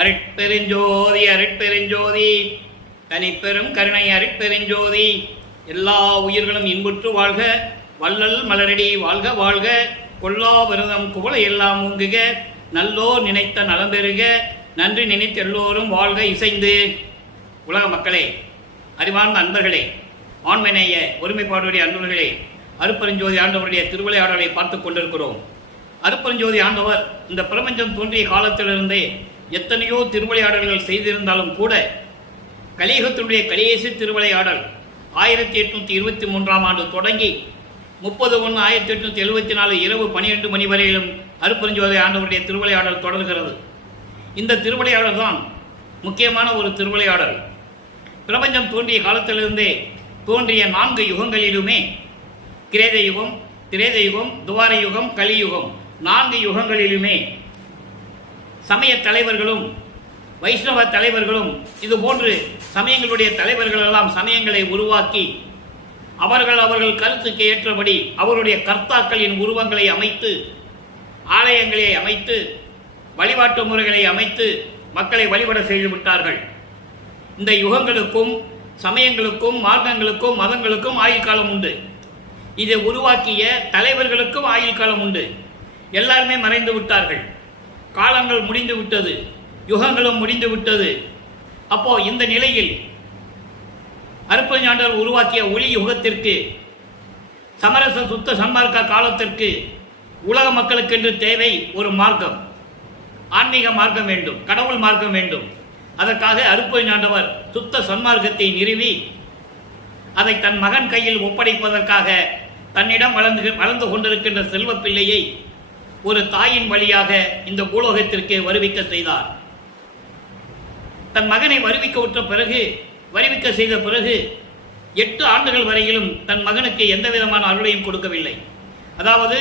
அருட்பெருஞ்சோதி அருட்பெருஞ்சோதி தனிப்பெரும் கருணை அருட்பெருஞ்சோதி. எல்லா உயிர்களும் இன்புற்று வாழ்க, வள்ளல் மலரடி வாழ்க வாழ்க, கொல்லா விரதம் குவளை எல்லாம் ஊங்குக, நல்லோர் நினைத்த நலம் பெறுக, நன்றி நினைத்த எல்லோரும் வாழ்க இசைந்து. உலக மக்களே, அறிவார்ந்த அன்பர்களே, ஆண்மநேய ஒருமைப்பாடுடைய அன்பர்களே, அருட்பெருஞ்சோதி ஆண்டவருடைய திருவிளையாடலை பார்த்து கொண்டிருக்கிறோம். அருட்பெருஞ்சோதி ஆண்டவர் இந்த பிரபஞ்சம் தோன்றிய காலத்திலிருந்தே எத்தனையோ திருவிளையாடல்கள் செய்திருந்தாலும் கூட கலியுகத்தினுடைய கலியேசு திருவிளையாடல் 1823ஆம் ஆண்டு தொடங்கி 30/1/1874 இரவு 12 மணி வரையிலும் அருட்பெருஞ்சோதி ஆண்டவருடைய திருவிளையாடல் தொடர்கிறது. இந்த திருவிளையாடல் தான் முக்கியமான ஒரு திருவிளையாடல். பிரபஞ்சம் தோன்றிய காலத்திலிருந்தே தோன்றிய 4 யுகங்களிலுமே கிரேத யுகம், திரேத யுகம், துவார யுகம், கலியுகம் 4 யுகங்களிலுமே சமய தலைவர்களும் வைஷ்ணவ தலைவர்களும் இதுபோன்று சமயங்களுடைய தலைவர்கள் எல்லாம் சமயங்களை உருவாக்கி அவர்கள் கருத்துக்கு ஏற்றபடி அவருடைய கர்த்தாக்களின் உருவங்களை அமைத்து, ஆலயங்களை அமைத்து, வழிபாட்டு முறைகளை அமைத்து மக்களை வழிபட செய்து விட்டார்கள். இந்த யுகங்களுக்கும் சமயங்களுக்கும் மார்க்கங்களுக்கும் மதங்களுக்கும் ஆயுள் காலம் உண்டு. இதை உருவாக்கிய தலைவர்களுக்கும் ஆயுள் காலம் உண்டு. எல்லாருமே மறைந்து விட்டார்கள். காலங்கள் முடிந்து விட்டது, யுகங்களும் முடிந்து விட்டது. அப்போ இந்த நிலையில் அருட்பெருஞ்சாண்டவர் உருவாக்கிய ஒளி யுகத்திற்கு, சமரச சுத்த சன்மார்க்க காலத்திற்கு உலக மக்களுக்கென்று தேவை ஒரு மார்க்கம், ஆன்மீக மார்க்கம் வேண்டும், கடவுள் மார்க்கம் வேண்டும். அதற்காக அருட்பெருஞ்சாண்டவர் சுத்த சன்மார்க்கத்தை நிறுவி அதை தன் மகன் கையில் ஒப்படைப்பதற்காக தன்னிடம் வளர்ந்து கொண்டிருக்கின்ற செல்வ பிள்ளையை ஒரு தாயின் வழியாக இந்த பூலோகத்திற்கு வருவிக்க செய்தார். தன் மகனை வருவிக்க செய்த பிறகு 8 ஆண்டுகள் வரையிலும் தன் மகனுக்கு எந்த விதமான அருளையும் கொடுக்கவில்லை. அதாவது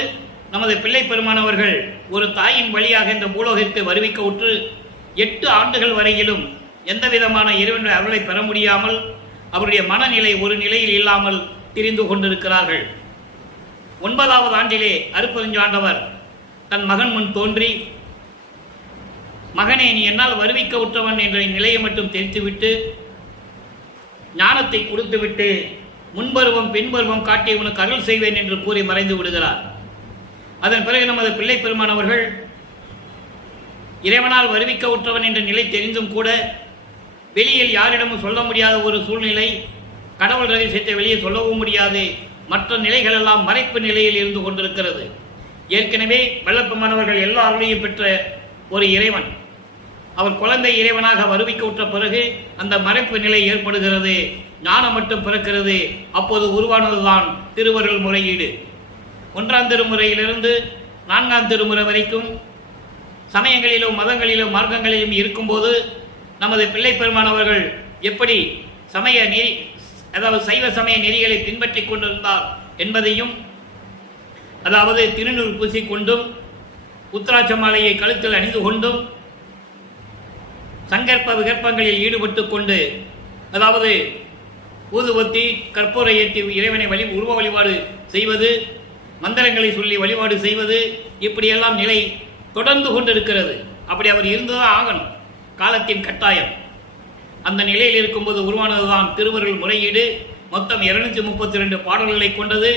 நமது பிள்ளை பெருமானவர்கள் ஒரு தாயின் வழியாக இந்த பூலோகத்திற்கு வருவிக்க உற்று 8 ஆண்டுகள் வரையிலும் எந்த விதமான இறைவனுடைய அருளை பெற முடியாமல் அவருடைய மனநிலை ஒரு நிலையில் இல்லாமல் திரிந்து கொண்டிருக்கிறார்கள். 9வது ஆண்டிலே அருட்பெருஞ்சாண்டவர் தன் மகன் முன் தோன்றி, மகனே, நீ என்னால் வருவிக்க உற்றவன் என்ற நிலையை மட்டும் தெரித்துவிட்டு ஞானத்தை கொடுத்துவிட்டு முன்பருவம் பின்பருவம் காட்டி உனக்கு அருள் செய்வேன் என்று கூறி மறைந்து விடுகிறார். அதன் பிறகு நமது பிள்ளை பெருமானவர்கள் இறைவனால் வருவிக்க உற்றவன் என்ற நிலை தெரிந்தும் கூட வெளியில் யாரிடமும் சொல்ல முடியாத ஒரு சூழ்நிலை, கடவுள் ரகசியத்தை வெளியே சொல்லவும் முடியாது, மற்ற நிலைகள் எல்லாம் மறைப்பு நிலையில் இருந்து கொண்டிருக்கிறது. ஏற்கனவே வல்லப்பெருமானவர்கள் எல்லா அருளையும் பெற்ற ஒரு இறைவன் அவர் குழந்தை இறைவனாக வருவிக்க உற்ற பிறகு அந்த மறைப்பு நிலை ஏற்படுகிறது, ஞானம் மட்டும் பிறக்கிறது. அப்போது உருவானதுதான் திருவருள் முறையீடு. 1ஆம் திருமுறையிலிருந்து 4ஆம் திருமுறை வரைக்கும் சமயங்களிலும் மதங்களிலும் மார்க்கங்களிலும் இருக்கும்போது நமது பிள்ளை பெருமானவர்கள் எப்படி சமய நெறி, அதாவது சைவ சமய நெறிகளை பின்பற்றி கொண்டிருந்தார் என்பதையும், அதாவது திருநூறு பூசிக்கொண்டும் உத்திராட்ச மாலையை கழுத்தில் அணிந்து கொண்டும் சங்கற்ப விகற்பங்களில் ஈடுபட்டு கொண்டு, அதாவது ஊதுபத்தி கற்பூரை ஏற்றி இறைவனை உருவ வழிபாடு செய்வது, மந்திரங்களை சொல்லி வழிபாடு செய்வது, இப்படியெல்லாம் நிலை தொடர்ந்து கொண்டிருக்கிறது. அப்படி அவர் இருந்துதான் ஆகணும், காலத்தின் கட்டாயம். அந்த நிலையில் இருக்கும்போது உருவானதுதான் திருவருள் முறையீடு. மொத்தம் 232 பாடல்களை கொண்டது.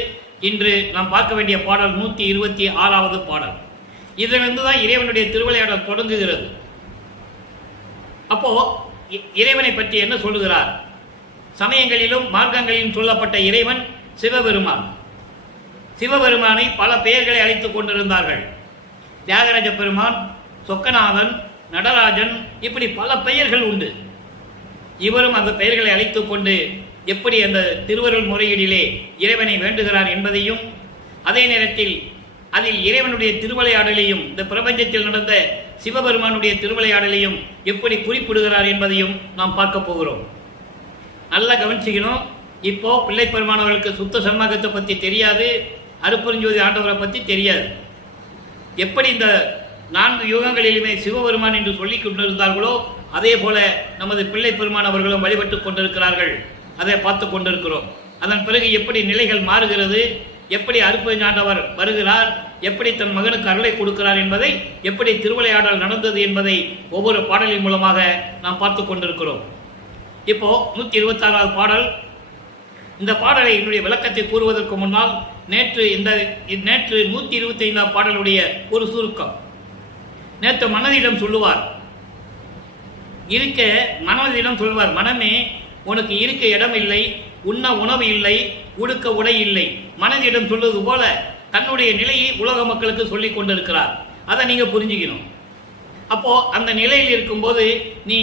இன்று நாம் பார்க்க வேண்டிய பாடல் 126வது பாடல். இதிலிருந்து தான் இறைவனுடைய திருவிளையாடல் தொடங்குகிறது. அப்போ இறைவனை பற்றி என்ன சொல்லுகிறார்? சமயங்களிலும் மார்க்கங்களிலும் சொல்லப்பட்ட இறைவன் சிவபெருமான். சிவபெருமானை பல பெயர்களை அழைத்துக் கொண்டிருந்தார்கள். தியாகராஜ பெருமான், சொக்கநாதன், நடராஜன், இப்படி பல பெயர்கள் உண்டு. இவரும் அந்த பெயர்களை அழைத்துக் கொண்டு எப்படி அந்த திருவருள் முறையீடிலே இறைவனை வேண்டுகிறார் என்பதையும், அதே நேரத்தில் அதில் இறைவனுடைய திருவிளையாடலையும், இந்த பிரபஞ்சத்தில் நடந்த சிவபெருமானுடைய திருவிளையாடலையும் எப்படி குறிப்பிடுகிறார் என்பதையும் நாம் பார்க்க போகிறோம். நல்லா கவனிச்சுக்கணும். இப்போ பிள்ளை பெருமானவர்களுக்கு சுத்த சன்மார்க்கத்தை பற்றி தெரியாது, அருட்பெருஞ்சோதி ஆண்டவரை பற்றி தெரியாது. எப்படி இந்த 4 யுகங்களிலுமே சிவபெருமான் என்று சொல்லிக் கொண்டிருந்தார்களோ அதே போல நமது பிள்ளை பெருமானவர்களும் வழிபட்டுக் கொண்டிருக்கிறார்கள். அதை பார்த்து கொண்டிருக்கிறோம். அதன் பிறகு எப்படி நிலைகள் மாறுகிறது, எப்படி அருட்பெருஞ்சாண்டவர் வருகிறார், எப்படி தன் மகனுக்கு அருளை கொடுக்கிறார் என்பதை, எப்படி திருவிளையாடல் நடந்தது என்பதை ஒவ்வொரு பாடலின் மூலமாக நாம் பார்த்து கொண்டிருக்கிறோம். இப்போ 126வது பாடல். இந்த பாடலை என்னுடைய விளக்கத்தை கூறுவதற்கு முன்னால் நேற்று 125ஆம் பாடலுடைய ஒரு சுருக்கம். நேற்று மனதிடம் சொல்லுவார், மனதிடம் சொல்லுவார், மனமே உனக்கு இருக்க இடம் இல்லை, உண்ண உணவு இல்லை, உடுக்க உடை இல்லை. மனதிடம் சொல்வது போல தன்னுடைய நிலையை உலக மக்களுக்கு சொல்லிக் கொண்டிருக்கிறார். அதை நீங்க புரிஞ்சுக்கணும். அப்போ அந்த நிலையில் இருக்கும்போது நீ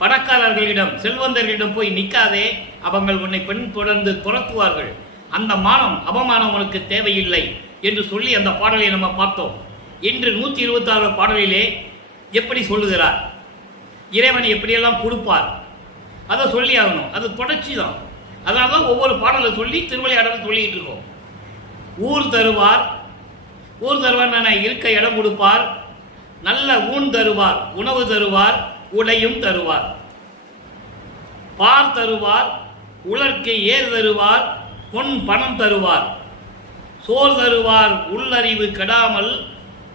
பணக்காரர்களிடம், செல்வந்தர்களிடம் போய் நிற்காதே, அவங்கள் உன்னை பெண் தொடர்ந்து துரத்துவார்கள், அந்த மானம் அவமானம் உனக்கு தேவையில்லை என்று சொல்லி அந்த பாடலை நம்ம பார்த்தோம். இன்று 126 பாடலிலே எப்படி சொல்லுகிறார், இறைவனை எப்படியெல்லாம் கொடுப்பார், அதை சொல்லி ஆகணும். அது தொடர்ச்சி தான். அதனால தான் ஒவ்வொரு பாடலை சொல்லி திருவிளையாடல் சொல்லிட்டு இருக்கோம். ஊர் தருவார், ஊர் தருவார் இருக்க இடம் கொடுப்பார், நல்ல ஊன் தருவார், உணவு தருவார், உடையும் தருவார், பார் தருவார், உலர்க்கு ஏர் தருவார், பொன் பணம் தருவார், சோர் தருவார், உள்ளறிவு கெடாமல்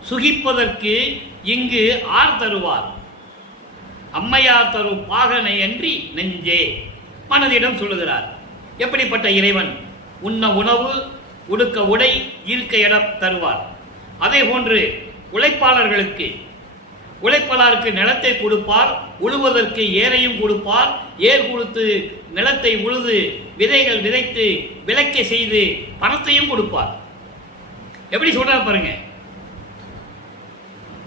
சுகிப்பதற்கு இங்கு ஆர் தருவார், அம்மையார் தரும் பாகனை அன்றி நெஞ்சே. மனதிடம் சொல்லுகிறார். எப்படிப்பட்ட இறைவன்? உண்ண உணவு, உடுக்க உடை, இருக்க இடம் தருவார். அதே போன்று உழைப்பாளருக்கு நிலத்தை கொடுப்பார், உழுவதற்கு ஏரையும் கொடுப்பார், ஏர் கொடுத்து நிலத்தை உழுது விதைகள் விதைத்து விளைக்க செய்து பணத்தையும் கொடுப்பார். எப்படி சொல்றாரு பாருங்க.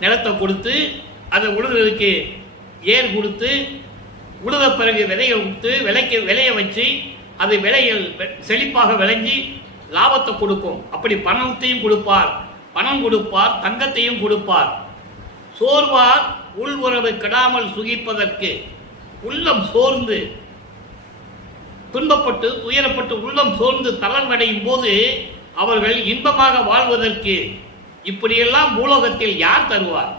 நிலத்தை கொடுத்து அதை உழுதுறதுக்கு ஏர் கொடுத்து, உழுத பிறகு விதையை கொடுத்து விளைய வச்சு அது விளையில் செழிப்பாக விளைஞ்சி லாபத்தை கொடுக்கும். அப்படி பணத்தையும் கொடுப்பார், பணம் கொடுப்பார், தங்கத்தையும் கொடுப்பார். சோர்வார் உள் உறவு கெடாமல் சுகிப்பதற்கு, உள்ளம் சோர்ந்து துன்பப்பட்டு துயரப்பட்டு உள்ளம் சோர்ந்து தளர்வடையும் போது அவர்கள் இன்பமாக வாழ்வதற்கு இப்படியெல்லாம் பூலோகத்தில் யார் தருவார்?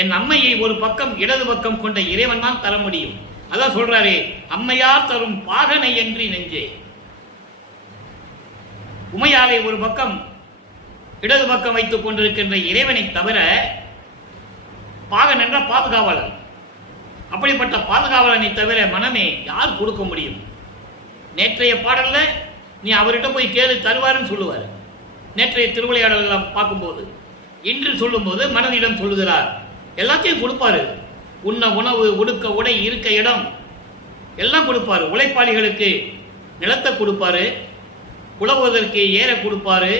என் அம்மையை ஒரு பக்கம் இடது பக்கம் கொண்ட இறைவன் தான் தர முடியும். அதான் சொல்றாரு, அம்மையார் தரும் பாகனை என்று நெஞ்சே. உமையாரை ஒரு பக்கம் இடது பக்கம் வைத்துக் கொண்டிருக்கின்ற இறைவனை தவிர பாகன் என்ற பாதுகாவலன், அப்படிப்பட்ட பாதுகாவலனை தவிர மனமே யார் கொடுக்க முடியும்? நேற்றைய பாடல்ல நீ அவர்கிட்ட போய் கேளு, தருவாருன்னு சொல்லுவார். நேற்றைய திருவிளையாடலாம் பார்க்கும்போது, இன்று சொல்லும்போது மனதிடம் சொல்லுகிறார், எல்லாத்தையும் கொடுப்பாரு. உண்ண உணவு, உடுக்க உடை, இருக்க இடம் எல்லாம் கொடுப்பாரு. உழைப்பாளிகளுக்கு நிலத்தை கொடுப்பாரு, உழவுவதற்கு ஏற கொடுப்பாரு,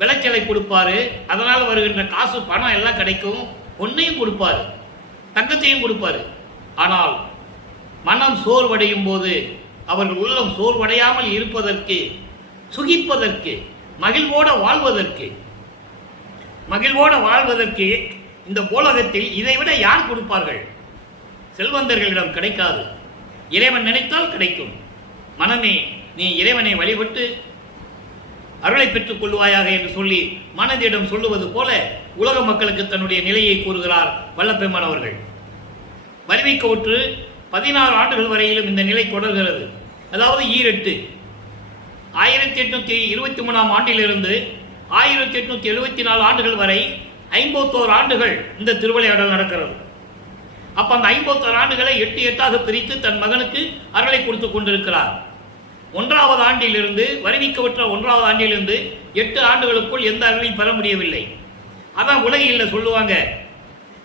விளைச்சலை கொடுப்பாரு, அதனால் வருகின்ற காசு பணம் எல்லாம் கிடைக்கும். பொன்னையும் கொடுப்பாரு, தங்கத்தையும் கொடுப்பாரு. ஆனால் மனம் சோர்வடையும் போது அவர்கள் உள்ளம் சோர்வடையாமல் இருப்பதற்கு, சுகிப்பதற்கு, மகிழ்வோட வாழ்வதற்கு இந்த உலகத்தில் இதைவிட யார் கொடுப்பார்கள்? செல்வந்தர்களிடம் கிடைக்காது. இறைவன் நினைத்தால் கிடைக்கும். மனமே நீ இறைவனை வழிபட்டு அருளை பெற்றுக் கொள்வாயாக என்று சொல்லி மனதிடம் சொல்லுவது போல உலக மக்களுக்கு தன்னுடைய நிலையை கூறுகிறார் வல்லபெருமான் அவர்கள். வலிமைக்கோற்று 16 ஆண்டுகள் வரையிலும் இந்த நிலை தொடர்கிறது. அதாவது 1823ஆம் ஆண்டிலிருந்து 1874 ஆண்டுகள் வரை 51 ஆண்டுகள் இந்த திருவிளையாடல் நடக்கிறது. அப்ப அந்த 51 ஆண்டுகளை 8 பிரித்து தன் மகனுக்கு அருளை கொடுத்து கொண்டிருக்கிறார். 1வது ஆண்டிலிருந்து, வருவிக்கவற்ற 1வது ஆண்டிலிருந்து 8 ஆண்டுகளுக்குள் எந்த அருளையும் பெற முடியவில்லை. அதான் உலகில் சொல்லுவாங்க,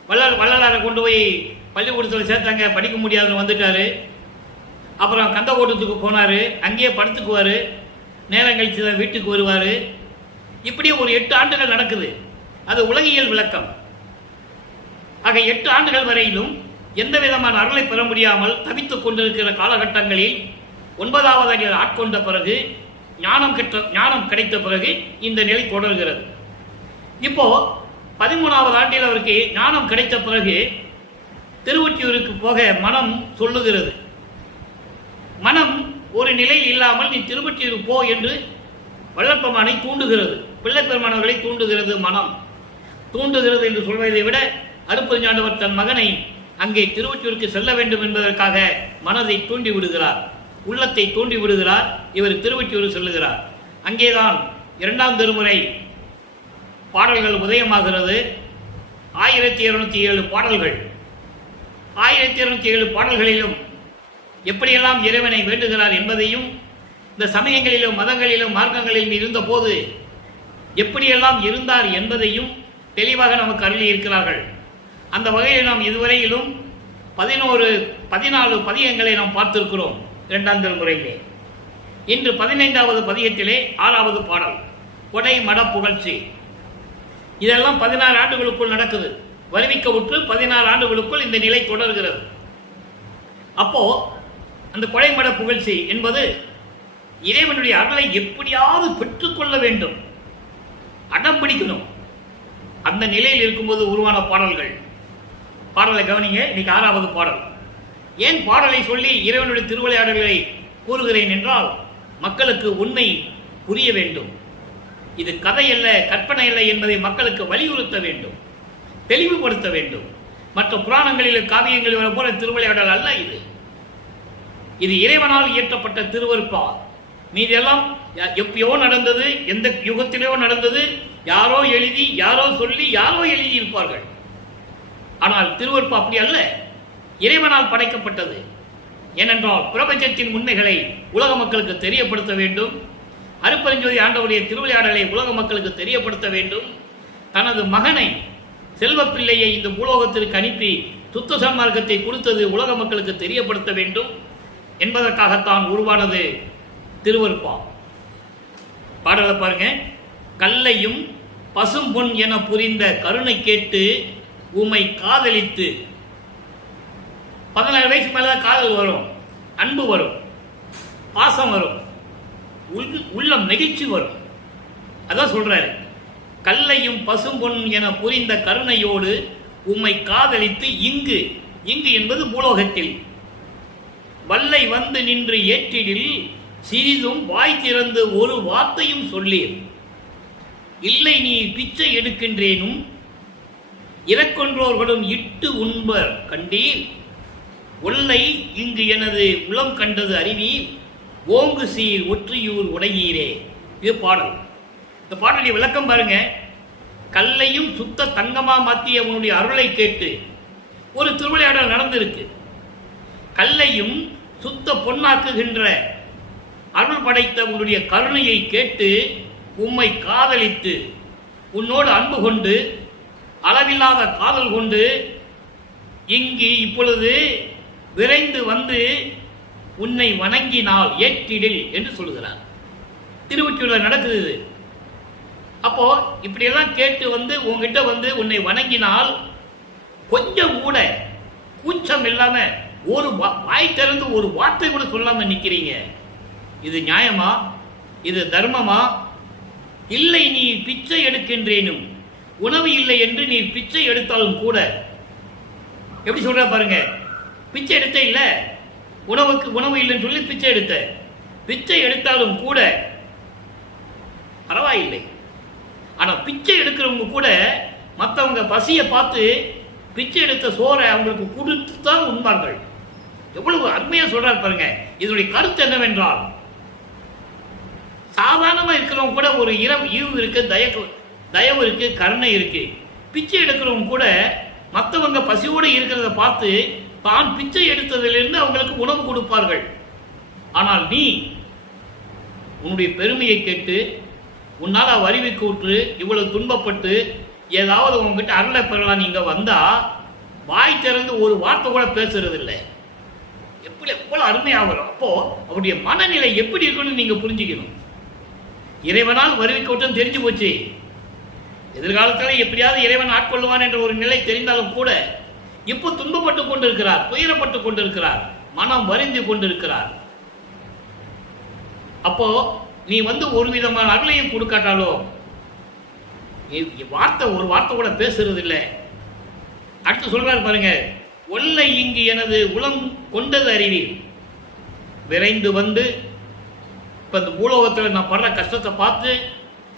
வள்ளலாரை கொண்டு போய் பள்ளிக்கூடத்தில் சேர்த்தாங்க, படிக்க முடியாதுன்னு வந்துட்டாரு. அப்புறம் கந்தக்கோட்டத்துக்கு போனார், அங்கேயே படுத்துக்குவார், நேரம் கழிச்சு தான் வீட்டுக்கு வருவார். இப்படியே ஒரு 8 ஆண்டுகள் நடக்குது. அது உலகியல் விளக்கம். ஆக 8 ஆண்டுகள் வரையிலும் எந்த விதமான அருளை பெற முடியாமல் தவித்துக் கொண்டிருக்கிற காலகட்டங்களில் 9வது ஆண்டில் ஆட்கொண்ட பிறகு, ஞானம் கிடைத்த பிறகு இந்த நிலை தொடர்கிறது. இப்போ 13வது ஆண்டில் அவருக்கு ஞானம் கிடைத்த பிறகு திருவொற்றியூருக்கு போக மனம் சொல்லுகிறது. மனம் ஒரு நிலையில் இல்லாமல் நீ திருவொற்றியூர் போ என்று வல்லபெருமானை தூண்டுகிறது, பிள்ளைப்பெருமானவர்களை தூண்டுகிறது. மனம் தூண்டுகிறது என்று சொல்வதை விட அருட்பெருஞ்சாண்டவர் தன் மகனை அங்கே திருவொற்றியூருக்கு செல்ல வேண்டும் என்பதற்காக மனதை தூண்டி விடுகிறார், உள்ளத்தை தூண்டி விடுகிறார். இவர் திருவொற்றியூர் செல்லுகிறார். அங்கேதான் இரண்டாம் திருமுறை பாடல்கள் உதயமாகிறது. 1207 பாடல்கள். 1207 பாடல்களிலும் எப்படியெல்லாம் இறைவனை வேண்டுகிறார் என்பதையும், இந்த சமயங்களிலும் மதங்களிலும் மார்க்கங்களிலும் இருந்தபோது எப்படியெல்லாம் இருந்தார் என்பதையும் தெளிவாக நமக்கு அருளி இருக்கிறார்கள். அந்த வகையில் நாம் இதுவரையிலும் 14 பதிகங்களை நாம் பார்த்திருக்கிறோம் இரண்டாம் திருமுறையிலே. இன்று 15வது பதிகத்திலே 6வது பாடல் கொடை மட புகழ்ச்சி. இதெல்லாம் 16 ஆண்டுகளுக்குள் நடக்குது. வருவிக்க உற்று 16 ஆண்டுகளுக்குள் இந்த நிலை தொடர்கிறது. அப்போ அந்த கொடைமட புகழ்ச்சி என்பது இறைவனுடைய அருளை எப்படியாவது பெற்றுக்கொள்ள வேண்டும், அடம் பிடிக்கணும். அந்த நிலையில் இருக்கும்போது உருவான பாடல்கள். பாடலை கவனிங்க. இன்னைக்கு 6வது பாடல். ஏன் பாடலை சொல்லி இறைவனுடைய திருவிளையாடல்களை கூறுகிறேன் என்றால், மக்களுக்கு உண்மை புரிய வேண்டும். இது கதை அல்ல, கற்பனை அல்ல என்பதை மக்களுக்கு வலியுறுத்த வேண்டும், தெளிவுபடுத்த வேண்டும். மற்ற புராணங்களில் காவியங்களில் போல திருவிளையாடல் அல்ல இது. இது இறைவனால் இயற்றப்பட்ட திருவருட்பா. மீதெல்லாம் எப்பயோ நடந்தது, எந்த யுகத்திலேயோ நடந்தது, யாரோ எழுதி, யாரோ சொல்லி, யாரோ எழுதி இருப்பார்கள். ஆனால் திருவருட்பா அப்படி அல்ல, இறைவனால் படைக்கப்பட்டது. ஏனென்றால் பிரபஞ்சத்தின் உண்மைகளை உலக மக்களுக்கு தெரியப்படுத்த வேண்டும். அருட்பெருஞ்சோதி ஆண்டவருடைய திருவிளையாடலை உலக மக்களுக்கு தெரியப்படுத்த வேண்டும். தனது மகனை செல்வப்பிள்ளையை இந்த பூலோகத்திற்கு அனுப்பி சுத்த சன்மார்க்கத்தை கொடுத்தது உலக மக்களுக்கு தெரியப்படுத்த வேண்டும் என்பதற்காகத்தான் உருவானது திருவருட்பா. பாடலை பாருங்க. கல்லையும் பசும் பொன் என புரிந்த கருணை கேட்டு உமை காதலித்து. 17 வயசு மேல காதல் வரும், அன்பு வரும், பாசம் வரும், உள்ளம் நெகிழ்ச்சி வரும். அதான் சொல்றாரு. கல்லையும் பசும் பொன் என புரிந்த கருணையோடு உம்மை காதலித்து இங்கு, இங்கு என்பது பூலோகத்தில், வல்லை வந்து நின்று ஏற்றிடில் சிறிதும் வாய் திறந்து ஒரு வார்த்தையும் சொல்லீர். இல்லை நீ பிச்சை எடுக்கின்றேனும் இறக்கொன்றோர்களும் இட்டு உண்பர் கண்டீர். ஒல்லை இங்கு எனது உளம் கண்டது அறிவீர். ஓங்கு சீர் ஒற்றியூர் உடையீரே. இது பாடல். இந்த பாடலை விளக்கம் பாருங்க. கல்லையும் சுத்த தங்கமா மாத்திய உன்னுடைய அருளை கேட்டு ஒரு திருவிளையாடல் நடந்திருக்கு. கல்லையும் சுத்த பொன்னாக்குகின்ற அருள் படைத்த உன்னுடைய கருணையை கேட்டு உம்மை காதலித்து, உன்னோடு அன்பு கொண்டு, அளவில்லாத காதல் கொண்டு, இங்கு இப்பொழுது விரைந்து வந்து உன்னை வணங்கினால் ஏற்றிடில் என்று சொல்கிறார். திருவொற்றியூரில் நடக்குது. அப்போ இப்படியெல்லாம் கேட்டு வந்து உங்ககிட்ட வந்து உன்னை வணங்கினால் கொஞ்சம் கூட கூச்சம் இல்லாம ஒரு வாய் திறந்து ஒரு வார்த்தை கூட சொல்லாம நிக்கிறீங்க. இது நியாயமா? இது தர்மமா? இல்லை நீ பிச்சை எடுக்கின்றேனும், உணவு இல்லை என்று நீ பிச்சை எடுத்தாலும் கூட, எப்படி சொல்ற பாருங்க. பிச்சை எடுத்த இல்ல, உணவுக்கு உணவு இல்லைன்னு சொல்லி பிச்சை எடுத்த, பிச்சை எடுத்தாலும் கூட பரவாயில்லை. ஆனா பிச்சை எடுக்கிறவங்க கூட மற்றவங்க பசியை பார்த்து பிச்சை எடுத்த சோறை அவங்களுக்கு கொடுத்து தான் உண்பார்கள். எவ்வளவு அருமையா சொல்றாரு பாருங்க. இதனுடைய கருத்து என்னவென்றால், சாதாரணமா இருக்கிறவங்க கூட ஒரு ஈவு இருக்கு, தயவு இருக்கு, கருணை இருக்கு. பிச்சை எடுக்கிறவங்க கூட மற்றவங்க பசியோடு இருக்கிறத பார்த்து தான் பிச்சை எடுத்ததிலிருந்து அவங்களுக்கு உணவு கொடுப்பார்கள். ஆனால் நீ உன்னுடைய பெருமையை கேட்டு உன்னால் வரிவை கூற்று இவ்வளவு துன்பப்பட்டு ஏதாவது உங்ககிட்ட அருளை பெறலாம் நீங்க வந்தா வாய் திறந்து ஒரு வார்த்தை கூட பேசுறது இல்லை. எப்படி எவ்வளவு அருமையாகும். அப்போ அவருடைய மனநிலை எப்படி இருக்குன்னு நீங்க புரிஞ்சுக்கணும். இறைவனால் வருவிக்கோட்டம் தெரிஞ்சு போச்சு. எதிர்காலத்தில் எப்படியாவது இறைவன் ஆட்கொள்வான் என்ற ஒரு நிலை தெரிந்தாலும் கூட இப்போ துன்பப்பட்டு கொண்டிருக்கிறார், துயரப்பட்டு கொண்டிருக்கிறார், மனம் வருந்தி கொண்டிருக்கிறார். அப்போ நீ வந்து ஒரு விதமான அருளையும் கொடுக்காட்டாலோ ஒரு வார்த்தை கூட பேசுறது இல்லை. அடுத்து சொல்றாரு பாருங்க. ஒல்லை இங்கு எனது உளம் கொண்டது அறிவீர். விரைந்து வந்து இப்ப இந்த பூலோகத்தில் நான் படுற கஷ்டத்தை பார்த்து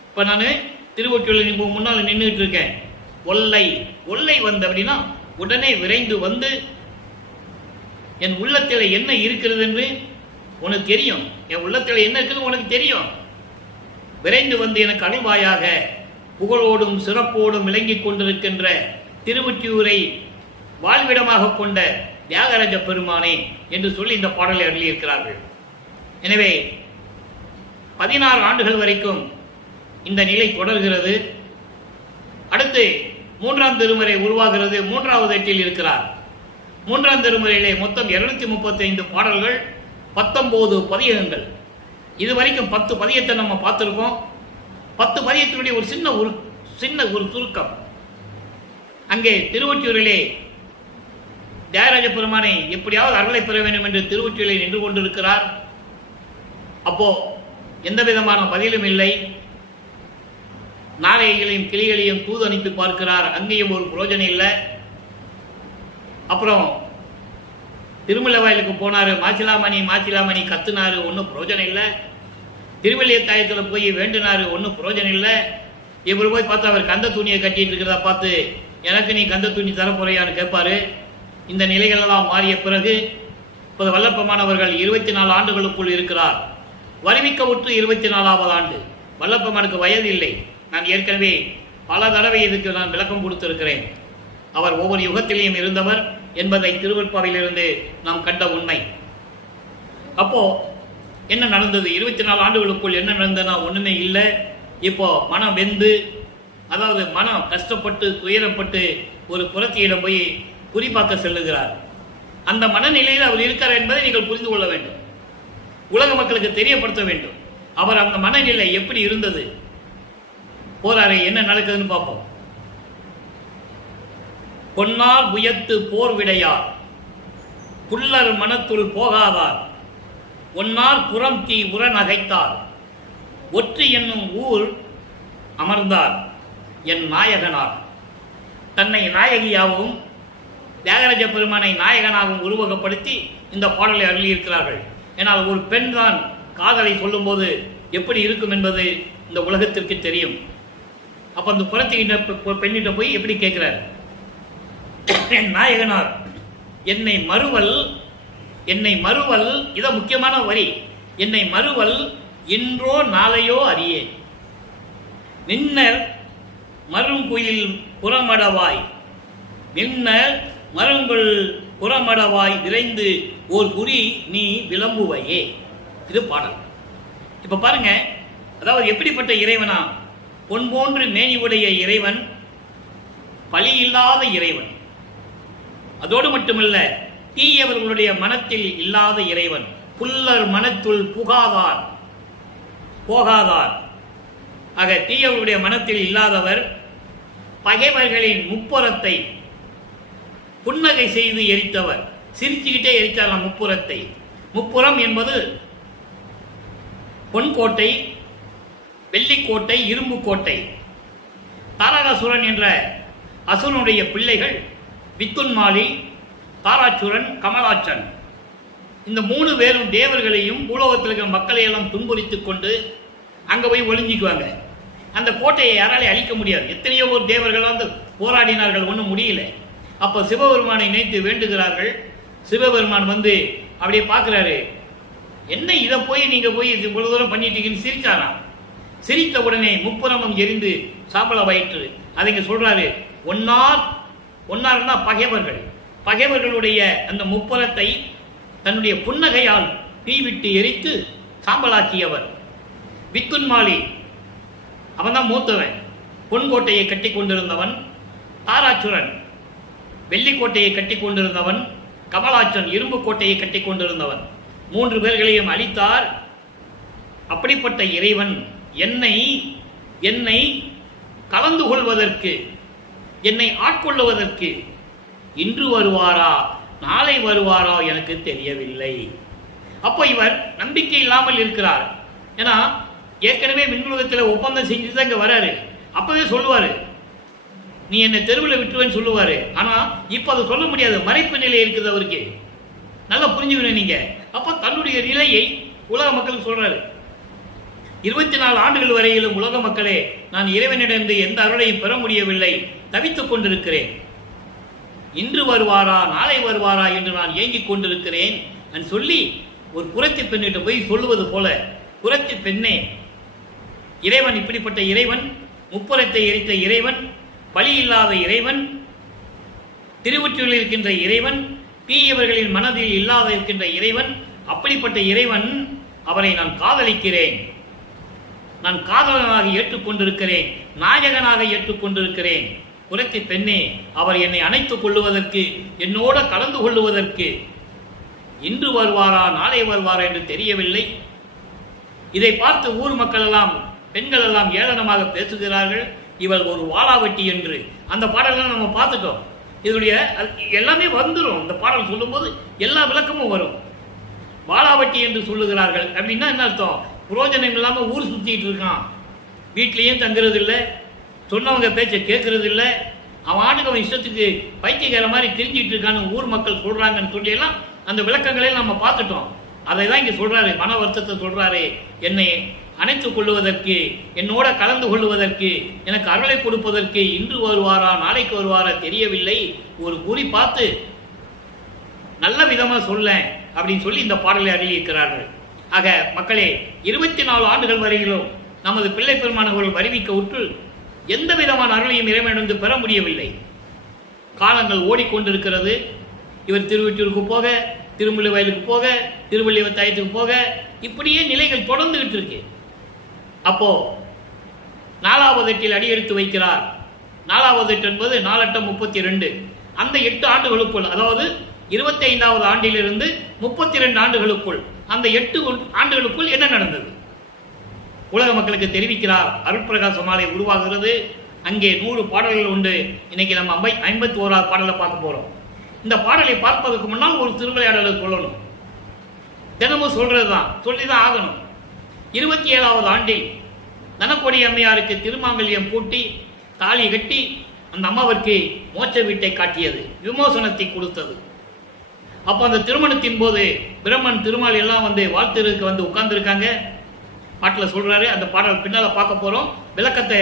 இப்ப நான் திருவொற்றியூரில் முன்னால் நின்றுட்டு இருக்கேன். ஒல்லை ஒல்லை வந்து அப்படின்னா உடனே விரைந்து வந்து என் உள்ளத்தில் என்ன இருக்கிறது என்று உனக்கு தெரியும். என் உள்ளத்தில் என்ன இருக்குது உனக்கு தெரியும். விரைந்து வந்து எனக்கு அருள்வாயாக. புகழோடும் சிறப்போடும் விளங்கிக் கொண்டிருக்கின்ற திருவொற்றியூரை வாழ்விடமாக கொண்ட தியாகராஜ பெருமானே என்று சொல்லி இந்த பாடலை அருளியிருக்கிறார்கள். எனவே 16 ஆண்டுகள் வரைக்கும் இந்த நிலை தொடர்கிறது. அடுத்து 3ஆம் திருமுறை உருவாகிறது. 3வது எட்டில் இருக்கிறார். 3ஆம் திருமுறையிலே மொத்தம் 235 பாடல்கள், 19 பதியங்கள். இதுவரைக்கும் 10 பதியத்தை நம்ம பார்த்திருக்கோம். 10 பதியத்தினுடைய ஒரு சின்ன ஒரு சுருக்கம். அங்கே திருவொற்றியூரிலே தியாகராஜ பெருமானை எப்படியாவது அருளை பெற வேண்டும் என்று திருவொற்றியூரிலே நின்று கொண்டிருக்கிறார். அப்போ எந்த விதமான பதிலும் இல்லை. நாரைகளையும் கிளிகளையும் தூது அனுப்பி பார்க்கிறார். அங்கேயும் ஒரு புரோஜனம் இல்லை. அப்புறம் திருமலை வயலுக்கு போனாரு. மாசிலாமணி கத்துனாரு. ஒன்றும் புரோஜனம் இல்லை. திருவள்ளியத்தாயத்தில் போய் வேண்டினாரு. ஒன்றும் புரோஜனம் இல்லை. இவர் போய் பார்த்து அவர் கந்த துணியை கட்டிட்டு இருக்கிறதா பார்த்து, எனக்கு நீ கந்த துணி தரப்போறையான்னு கேட்பாரு. இந்த நிலைகளெல்லாம் மாறிய பிறகு இப்போது வல்லப்பமானவர்கள் 24 ஆண்டுகளுக்குள் இருக்கிறார். வருவிக்கவுற்று 24வது ஆண்டு. வல்லப்பமானுக்கு வயது இல்லை. நான் ஏற்கனவே பல தடவை இதுக்கு நான் விளக்கம் கொடுத்திருக்கிறேன். அவர் ஒவ்வொரு யுகத்திலேயும் இருந்தவர் என்பதை திருவெற்பாவிலிருந்து நாம் கண்ட உண்மை. அப்போ என்ன நடந்தது? 24 ஆண்டுகளுக்குள் என்ன நடந்ததுன்னா ஒண்ணுமே இல்லை. இப்போ மனம் வெந்து, அதாவது மனம் கஷ்டப்பட்டு துயரப்பட்டு ஒரு புரட்சியிடம் போய் குறிப்பாக்க செல்லுகிறார். அந்த மனநிலையில் அவர் இருக்கிறார் என்பதை நீங்கள் புரிந்து கொள்ள வேண்டும். உலக மக்களுக்கு தெரியப்படுத்த வேண்டும். அவர் அந்த மனநிலை எப்படி இருந்தது. போராறு என்ன நடக்குதுன்னு பார்ப்போம். பொன்னார் புயத்து போர் விடையார், புல்லர் மனத்துள் போகாதார், ஒன்னார் புறம் தீ உர நகைத்தார், ஒற்று என்னும் ஊர் அமர்ந்தார் என் நாயகனார். தன்னை நாயகியாகவும் தியாகராஜ பெருமானை நாயகனாகவும் உருவகப்படுத்தி இந்த பாடலை அருளியிருக்கிறார்கள். ஏனால் ஒரு பெண் தான் காதலை சொல்லும்போது எப்படி இருக்கும் என்பது இந்த உலகத்திற்கு தெரியும். அப்ப அந்த புறத்துக்கிட்ட பெண்ணிட்ட போய் எப்படி கேட்கிறார்? என் நாயகனார் என்னை மறுவல் இத முக்கியமான வரி. என்னை மறுவல் இன்றோ நாளையோ அறியேன். நின்னர் மருங்குயில் புறமடவாய், நின்னர் மருங்குள் புறமடவாய் விரைந்து ஓர் குறி நீ விளம்புவையே. இது பாடல். இப்ப பாருங்க, அதாவது எப்படிப்பட்ட இறைவனா? பொன் போன்று மேனிவுடைய இறைவன், பழி இல்லாத இறைவன். அதோடு மட்டுமல்ல, தீயவர்களுடைய மனத்தில் இல்லாத இறைவன். புல்லர் மனத்துள் போகாதார். ஆக தீயவர்களுடைய மனத்தில் இல்லாதவர். பகைவர்களின் முப்புறத்தை புன்னகை செய்து எரித்தவர். சிரிச்சுக்கிட்டே எரித்தார் முப்புறத்தை. முப்புறம் என்பது பொன்கோட்டை, வெள்ளிக்கோட்டை, இரும்பு கோட்டை. தாரகாசுரன் என்ற அசுரனுடைய பிள்ளைகள் வித்துன்மாலி, தாராசுரன், கமலாச்சன். இந்த 3 பேரும் தேவர்களையும் பூலோகத்தில் இருக்கிற மக்களை எல்லாம் துன்புறுத்திக் கொண்டு அங்க போய் ஒளிஞ்சிக்குவாங்க. அந்த கோட்டையை யாராலே அழிக்க முடியாது. எத்தனையோ ஒரு தேவர்கள் வந்து போராடினார்கள், ஒன்றும் முடியல. அப்ப சிவபெருமானை நினைத்து வேண்டுகிறார்கள். சிவபெருமான் வந்து அப்படியே பார்க்கிறாரு. என்ன இதை போய் நீங்க போய் இவ்வளவு தூரம் பண்ணிட்டீங்கன்னு சிரிச்சாராம். சிரித்த உடனே முப்புறமும் எரிந்து சாம்பல வயிற்று. அதை சொல்றாரு. ஒன்னார்னா பகைவர்களுடைய அந்த முப்புறத்தை தன்னுடைய புன்னகையால் தீவிட்டு எரித்து சாம்பலாக்கியவர். வித்துன்மாலி அவன் தான் மூத்தவன். பொன்கோட்டையை கட்டி கொண்டிருந்தவன். தாராசுரன் வெள்ளிக்கோட்டையை கட்டி கொண்டிருந்தவன். கமலாச்சன் இரும்பு கோட்டையை கட்டி கொண்டிருந்தவன். 3 பேர்களையும் அழித்தார். அப்படிப்பட்ட இறைவன் என்னை கலந்து கொள்வதற்கு, என்னை ஆட்கொள்ளுவதற்கு இன்று வருவாரா நாளை வருவாரா எனக்கு தெரியவில்லை. அப்போ இவர் நம்பிக்கை இல்லாமல் இருக்கிறார். ஏன்னா ஏற்கனவே விண்ணுலகத்தில் ஒப்பந்தம் செஞ்சுதான் இங்க வராரு. அப்பவே சொல்லுவாரு, நீ என்னை தெருவில் விட்டுருவேன்னு சொல்லுவாரு. ஆனா இப்ப அதை சொல்ல முடியாது. மறைப்பு நிலை இருக்குது அவருக்கு. நல்லா புரிஞ்சுக்கணும் நீங்க. அப்ப தன்னுடைய நிலையை உலக மக்களுக்கு சொல்றாரு. 24 ஆண்டுகள் வரையிலும் உலக மக்களே, நான் இறைவனிடந்து எந்த அருளையும் பெற முடியவில்லை, தவித்துக் கொண்டிருக்கிறேன். இன்று வருவாரா நாளை வருவாரா என்று நான் ஏங்கிக் கொண்டிருக்கிறேன் சொல்லி ஒரு புரட்சி பெண்ணிட்ட போய் சொல்லுவது போல, புரட்சி பெண்ணே, இறைவன் இப்படிப்பட்ட இறைவன், முப்புறத்தை எரித்த இறைவன், பழி இல்லாத இறைவன், திருவொற்றியூரில் இருக்கின்ற இறைவன், தீயவர்களின் மனதில் இல்லாத இருக்கின்ற இறைவன். அப்படிப்பட்ட இறைவன், அவரை நான் காதலிக்கிறேன், நான் காதலனாக ஏற்றுக்கொண்டிருக்கிறேன், நாயகனாக ஏற்றுக்கொண்டிருக்கிறேன். புரட்சி பெண்ணே, அவர் என்னை அணைத்துக் கொள்ளுவதற்கு, என்னோட கலந்து கொள்ளுவதற்கு இன்று வருவாரா நாளை வருவாரா என்று தெரியவில்லை. இதை பார்த்து ஊர் மக்கள் எல்லாம், பெண்கள் எல்லாம் ஏளனமாக பேசுகிறார்கள், இவர் ஒரு வாளாவட்டி என்று. அந்த பாடல்கள் நம்ம பார்த்துட்டோம். இதனுடைய எல்லாமே வந்துடும். இந்த பாடல் சொல்லும்போது எல்லா விளக்கமும் வரும். வாளாவட்டி என்று சொல்லுகிறார்கள் அப்படின்னா என்ன அர்த்தம்? புரோஜனம் இல்லாமல் ஊர் சுற்றிட்டு இருக்கான், வீட்லேயும் தங்குறது இல்லை, சொன்னவங்க பேச்சை கேட்கறது இல்லை, அவன் ஆட்டுக்கு அவன் இஷ்டத்துக்கு பைத்தியக்கார மாதிரி தெரிஞ்சிட்டு இருக்கான்னு ஊர் மக்கள் சொல்றாங்கன்னு சொல்லியெல்லாம் அந்த விளக்கங்களை நம்ம பார்த்துட்டோம். அதை தான் இங்கே சொல்றாரு, மன வருத்தத்தை சொல்றாரு. என்னை அணைத்துக் கொள்வதற்கு, என்னோட கலந்து கொள்வதற்கு, எனக்கு அருளை கொடுப்பதற்கு இன்று வருவாரா நாளைக்கு வருவாரா தெரியவில்லை, ஒரு குறி பார்த்து நல்ல விதமாக சொல்ல அப்படின்னு சொல்லி இந்த பாடலை அறிவிக்கிறார்கள். ஆக மக்களே, 24 ஆண்டுகள் வரையிலும் நமது பிள்ளை பெருமானவர்கள் வருவிக்க உற்று எந்த விதமான அருளையும் இறைவனிடந்து பெற முடியவில்லை. காலங்கள் ஓடிக்கொண்டிருக்கிறது. இவர் திருவொற்றியூருக்கு போக, திருமுல்லை வயலுக்கு போக, திருவள்ளிவத்தாயத்துக்கு போக, இப்படியே நிலைகள் தொடர்ந்துகிட்டு இருக்கு. அப்போ 4வது எட்டில் அடியெடுத்து வைக்கிறார். 4வது எட்டு என்பது 4×8 32. அந்த 8 ஆண்டுகளுக்குள், அதாவது 25வது ஆண்டிலிருந்து 32 ஆண்டுகளுக்குள், அந்த 8 ஆண்டுகளுக்குள் என்ன நடந்தது உலக மக்களுக்கு தெரிவிக்கிறார். அருட்பிரகாச மாலை உருவாகிறது. அங்கே 100 பாடல்கள் உண்டு. இன்னைக்கு நம்ம 51வது பாடலை பார்க்க போறோம். இந்த பாடலை பார்ப்பதற்கு முன்னால் ஒரு திருவிளையாடலை சொல்லணும். தினமும் சொல்றதுதான், சொல்லிதான் ஆகணும். 27வது ஆண்டில் தனக்கொடி அம்மையாருக்கு திருமாங்கல்யம் பூட்டி தாலி கட்டி அந்த அம்மாவிற்கு மோட்ச வீட்டை காட்டியது, விமோசனத்தை கொடுத்தது. அப்போ அந்த திருமணத்தின் போது பிரம்மன் திருமால் எல்லாம் வந்து வாழ்த்துறதுக்கு வந்து உட்கார்ந்துருக்காங்க. பாட்டில் சொல்றாரு. அந்த பாடல் பின்னால பார்க்க போறோம். விளக்கத்தை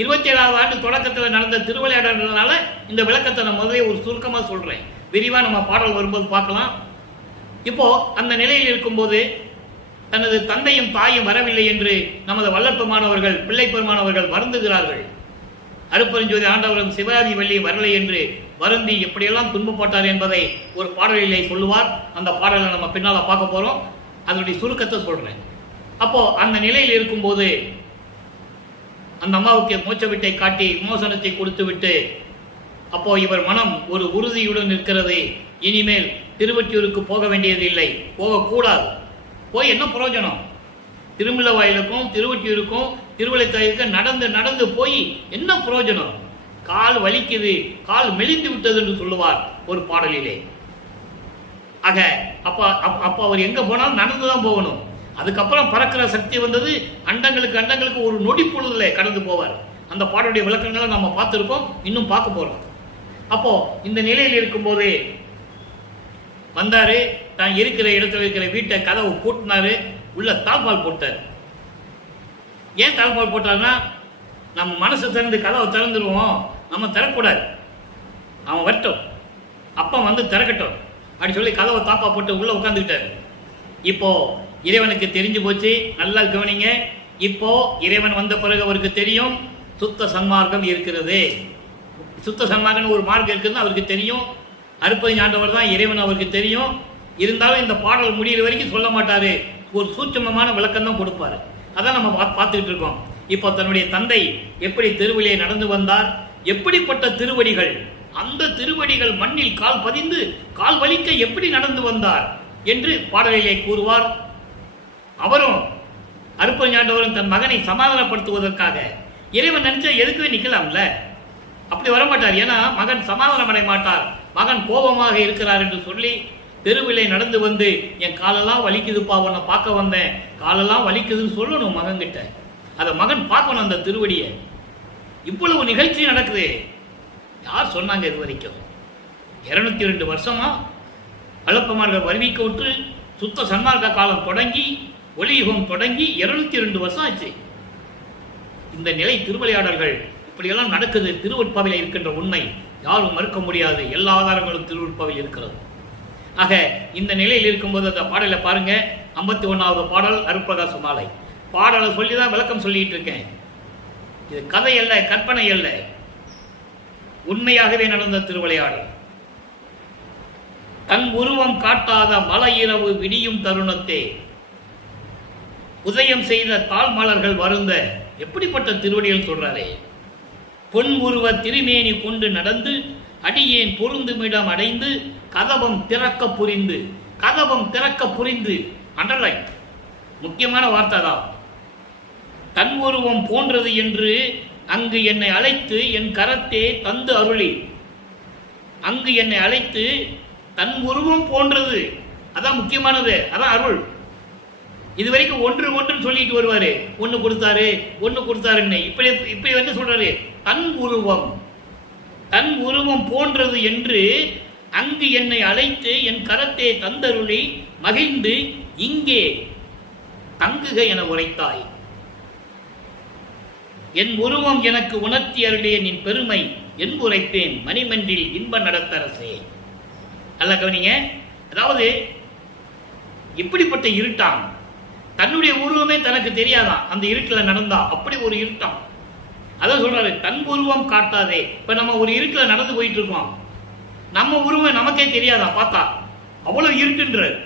27வது ஆண்டு தொடக்கத்தில் நடந்த திருவிளையாடல்னால இந்த விளக்கத்தை நான் முதலே ஒரு சுருக்கமாக சொல்றேன். விரிவா நம்ம பாடல் வரும்போது பார்க்கலாம். இப்போ அந்த நிலையில் இருக்கும்போது தனது தந்தையும் தாயும் வரவில்லை என்று நமது வல்லற்பெருமானவர்கள், பிள்ளை பெருமானவர்கள் வருந்துகிறார்கள். அருப்பெருஞ்சோதி ஆண்டவரும் சிவகாமி வள்ளி வரலை என்று வருந்தி எப்படியெல்லாம் துன்பப்பட்டார் என்பதை ஒரு பாடலிலே சொல்லுவார். அந்த பாடலை நம்ம பின்னால பார்க்க போறோம். அதனுடைய சுருக்கத்தை சொல்றேன். அப்போ அந்த நிலையில் இருக்கும்போது அந்த அம்மாவுக்கு மோட்ச வீட்டை காட்டி விமோசனத்தை கொடுத்து விட்டு, அப்போ இவர் மனம் ஒரு உறுதியுடன் இருக்கிறது. இனிமேல் திருவொற்றியூருக்கு போக வேண்டியது இல்லை, போகக்கூடாது. போய் என்ன பிரயோஜனம்? திருமுல்லை வாயிலுக்கும் திருவொற்றியூருக்கும் திருவள்ளித்தாயிருக்கும் நடந்து நடந்து போய் என்ன பிரயோஜனம்? கால் வலிக்குது, கால் மெலிந்து விட்டது என்று சொல்லுவார் ஒரு பாடலிலே. ஆக அப்ப அவர் எங்க போனாலும் நடந்துதான் போகணும். அதுக்கப்புறம் பறக்கிற சக்தி வந்தது. அண்டங்களுக்கு ஒரு நொடி பொழுதுல கடந்து போவார். அந்த பாடலுடைய விளக்கங்களை நம்ம பார்த்துருக்கோம், இன்னும் பார்க்க போறோம். அப்போ இந்த நிலையில் இருக்கும்போது வந்தாரு. தான் இருக்கிற இடத்துல இருக்கிற வீட்டை கதவு பூட்டினாரு. உள்ள தாழ்பால் போட்டார். ஏன் தாழ்பால் போட்டாருன்னா, நம்ம மனசு திறந்து கதவை திறந்துருவோம், நம்ம திறக்கூடாது, அவன் வரட்டும், அப்பா வந்து திறக்கட்டும் அப்படி சொல்லி கதவை தாப்பா போட்டு உள்ள உட்காந்துக்கிட்டார். இப்போ இறைவனுக்கு தெரிஞ்சு போச்சு. நல்லா கவனிங்க. இப்போ இறைவன் வந்த பிறகு அவருக்கு தெரியும் சுத்த சன்மார்க்கம் இருக்கிறது. சுத்த சன்மார்க்கம் ஒரு மார்க்கம் இருக்குதுன்னு அவருக்கு தெரியும். அருப்பதி ஆண்டவர் தான் இறைவன் அவருக்கு தெரியும். இருந்தாலும் இந்த பாடல் முடிகிற வரைக்கும் சொல்ல மாட்டாரு. ஒரு சூட்சமமான விளக்கம் தான் கொடுப்பாரு. அதான் நம்ம பார்த்துக்கிட்டு இருக்கோம். இப்போ தன்னுடைய தந்தை எப்படி தெருவிலே நடந்து வந்தார், எப்படிப்பட்ட திருவடிகள், அந்த திருவடிகள் மண்ணில் கால் பதிந்து கால் வலிக்க எப்படி நடந்து வந்தார் என்று பாடலிலே கூறுவார். அவரும் அருப்பஞ்சாண்டவரும் தன் மகனை சமாதானப்படுத்துவதற்காக இறைவன் நினைச்சா எதுக்குவே நிற்கலாம்ல, அப்படி வரமாட்டார். ஏன்னா மகன் சமாதானம் அடைய மாட்டார், மகன் கோபமாக இருக்கிறார் என்று சொல்லி தெருவிலே நடந்து வந்து என் காலெல்லாம் வலிக்குதுப்பா, உன்னை பார்க்க வந்தேன், காலெல்லாம் வலிக்குதுன்னு சொல்லணும் மகன்கிட்ட. அதை மகன் பார்க்கணும் அந்த திருவடியை. இவ்வளவு நிகழ்ச்சி நடக்குது. யார் சொன்னாங்க இது வரைக்கும்? 202 வருஷமா வல்லப்பெருமார்கள் வருவிக்க விட்டு சுத்த சன்மார்க்க காலம் தொடங்கி ஒளியுகம் தொடங்கி 202 வருஷம் ஆச்சு. இந்த நிலை திருவிளையாடல்கள் இப்படியெல்லாம் நடக்குது. திருவொற்பாவில் இருக்கின்ற உண்மை யாரும் மறுக்க முடியாது. எல்லா ஆதாரங்களும் திருவொற்பாவில் இருக்கிறது. ஆக இந்த நிலையில் இருக்கும்போது அந்த பாடலை பாருங்க. 51வது பாடல் அருட்பிரகாச மாலை. பாடலை சொல்லி தான் விளக்கம் சொல்லிட்டு இருக்கேன். இது கதை அல்ல, கற்பனை அல்ல, உண்மையாகவே நடந்த திருவிளையாடல். தன் உருவம் காட்டாத மலை இரவு விடியும் தருணத்தே உதயம் செய்த தாழ் மலர்கள் வருந்த. எப்படிப்பட்ட திருவடிகள் சொல்றாரே. பொன் உருவ திருமேனி கொண்டு நடந்து அடியேன் பொருந்துமிடம் அடைந்து கதவம் திறக்க புரிந்து. கதவம் திறக்க புரிந்து அண்டர்லைன், முக்கியமான வார்த்தை தான். தன் உருவம் போன்றது என்று அங்கு என்னை அழைத்து என் கரத்தே தந்து அருளி. அங்கு என்னை அழைத்து தன் உருவம் போன்றது, அதான் முக்கியமானது, அதான் அருள். இதுவரைக்கும் ஒன்று ஒன்றுன்னு சொல்லிட்டு வருவாரு, ஒன்று கொடுத்தாரு ஒன்று கொடுத்தாருன்னு. இப்படி வந்து சொல்றாரு தன் உருவம், தன் உருவம் போன்றது என்று அங்கு என்னை அழைத்து என் கரத்தை தந்தருளி மகிழ்ந்து இங்கே தங்குக என உரைத்தாய். என் உருவம் எனக்கு உணர்த்தி அருளிய நின் பெருமை என் உரைப்பேன் மணிமன்றில் இன்ப நடத்தரசே. அல்ல கவனிங்க, அதாவது இப்படிப்பட்ட இருட்டான், தன்னுடைய உருவமே தனக்கு தெரியாதான் அந்த இருட்டில் நடந்தா. அப்படி ஒரு இருட்டான். அதான் சொல்றாரு தன் உருவம் காட்டாதே. இப்ப நம்ம ஒரு இருட்டில் நடந்து போயிட்டு இருக்கோம், நம்ம உருவம் நமக்கே தெரியாதான் பார்த்தா, அவ்வளவு இருட்டுன்றார்.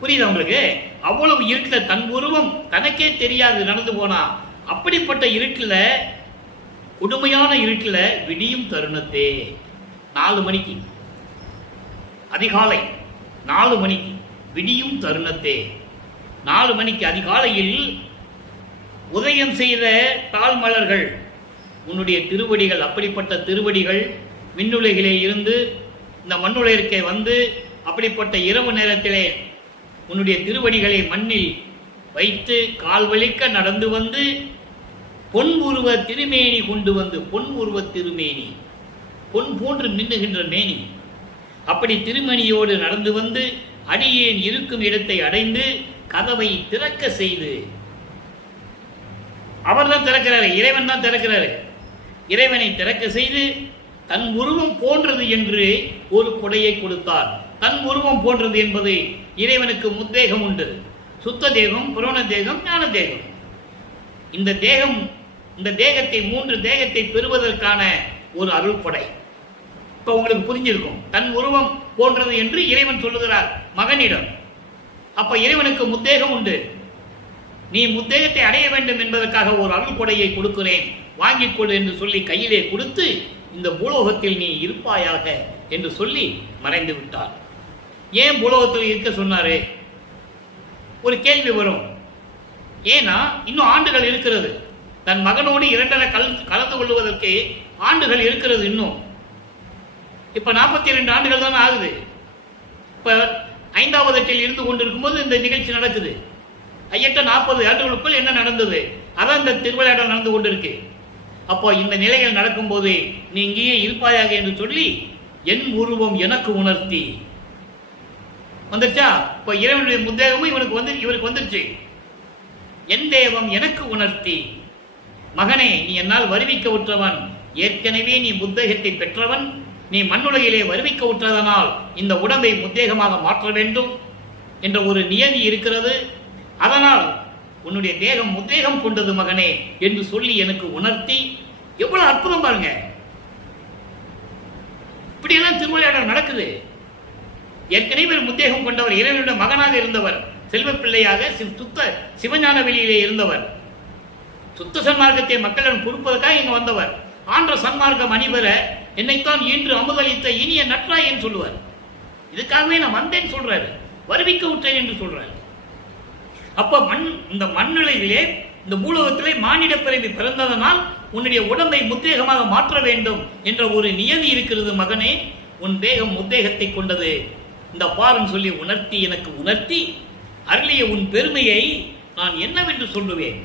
புரியுதா உங்களுக்கு? அவ்வளவு இருட்டில் தன் உருவம் தனக்கே தெரியாது நடந்து போனா. அப்படிப்பட்ட இருட்டில், கொடுமையான இருட்டில் விடியும் தருணத்தே 4 மணிக்கு, அதிகாலை 4 மணிக்கு விடியும் தருணத்தே 4 மணிக்கு அதிகாலையில் உதயம் செய்த தாழ்மலர்கள் உன்னுடைய திருவடிகள். அப்படிப்பட்ட திருவடிகள் விண்ணுலகிலே இருந்து இந்த மண்ணுலகிற்கே வந்து அப்படிப்பட்ட இரவு நேரத்திலே உன்னுடைய திருவடிகளை மண்ணில் வைத்து கால் வலிக்க நடந்து வந்து பொன் உருவ திருமேனி கொண்டு வந்து, பொன் உருவ திருமேனி, பொன் போன்று மின்னுகின்ற மேனி, அப்படி திருமணியோடு நடந்து வந்து அடியேன் இருக்கும் இடத்தை அடைந்து கதவை திறக்க செய்து. அவர் தான் திறக்கிறாரு, இறைவன் தான் திறக்கிறாரு. இறைவனை திறக்க செய்து தன் உருவம் போன்றது என்று ஒரு கொடையை கொடுத்தார். தன் உருவம் போன்றது என்பது இறைவனுக்கு முத்தேகம் உண்டு. சுத்த தேகம், புரோண தேகம், ஞான தேகம். இந்த தேகம், இந்த தேகத்தை 3 தேகத்தை பெறுவதற்கான ஒரு அருள் கொடை. இப்ப உங்களுக்கு புரிஞ்சிருக்கும். தன் உருவம் போன்றது என்று இறைவன் சொல்லுகிறார் மகனிடம். அப்ப இறைவனுக்கு முத்தேகம் உண்டு. நீ முத்தேகத்தை அடைய வேண்டும் என்பதற்காக ஒரு அருள் கொடையை கொடுக்கிறேன், வாங்கிக் கொடு என்று சொல்லி கையிலே கொடுத்து இந்த பூலோகத்தில் நீ இருப்பாயாக என்று சொல்லி மறைந்து விட்டார். ஏன் பூலோகத்தில் இருக்க சொன்னாரு? ஒரு கேள்வி வரும். ஏன்னா இன்னும் ஆண்டுகள் இருக்கிறது. தன் மகனோடு 2.5 கலந்து கொள்வதற்கு ஆண்டுகள் இருக்கிறது இன்னும். இப்ப 42 ஆண்டுகள் தான் ஆகுது. இப்ப 5வது எட்டில் இருந்து கொண்டிருக்கும் போது இந்த நிகழ்ச்சி நடக்குது. 40 ஆண்டுகளுக்குள் என்ன நடந்தது? அதான் இந்த திருவிளையாடல் நடந்து கொண்டிருக்கு. அப்போ இந்த நிலைகள் நடக்கும் போது நீ இங்கேயே இருப்பாயாக என்று சொல்லி என் உருவம் எனக்கு உணர்த்தி வந்துருச்சா? இப்ப இறைவனுடைய முத்தேகமும் இவருக்கு வந்துருச்சு. என் தேவம் எனக்கு உணர்த்தி, மகனே நீ என்னால் வருவிக்க உற்றவன், ஏற்கனவே நீ முத்தேகத்தை பெற்றவன், நீ மண்ணுலகிலே வருவிக்க உற்றதனால் இந்த உடம்பை முத்தேகமாக மாற்ற வேண்டும் என்ற ஒரு நியதி இருக்கிறது. அதனால் உன்னுடைய தேகம் முத்தேகம் கொண்டது மகனே என்று சொல்லி எனக்கு உணர்த்தி. எவ்வளவு அற்புதம் பாருங்க! இப்படியெல்லாம் திருவிளையாடல் நடக்குது. ஏற்கனவே முத்தேகம் கொண்டவர், இறைவனுடைய மகனாக இருந்தவர், செல்வ பிள்ளையாக சுத்த சிவஞான வெளியிலே இருந்தவர், சுத்த சன்மார்க்கத்தை மக்களிடம் கொடுப்பதற்காக இங்க வந்தவர். ஆன்ற சன்மார்க்கம் அணிவர என்னைத்தான் இன்று அமுதளித்த இனிய நற்றாய் என்று சொல்லுவார். இதுக்காகவே நான் வந்தேன் சொல்றாரு, வருவிக்க விட்டேன் என்று சொல்றாரு. அப்ப இந்த மண்ணிலையிலே, இந்த பூலோகத்திலே மானிட பிறவி பிறந்ததனால் உன்னுடைய உடம்பை முத்தேகமாக மாற்ற வேண்டும் என்ற ஒரு நியதி இருக்கிறது. மகனே, உன் தேகம் முத்தேகத்தை கொண்டது, இந்த பாருன்னு சொல்லி உணர்த்தி எனக்கு உணர்த்தி அருளிய உன் பெருமையை நான் என்னவென்று சொல்லுவேன்?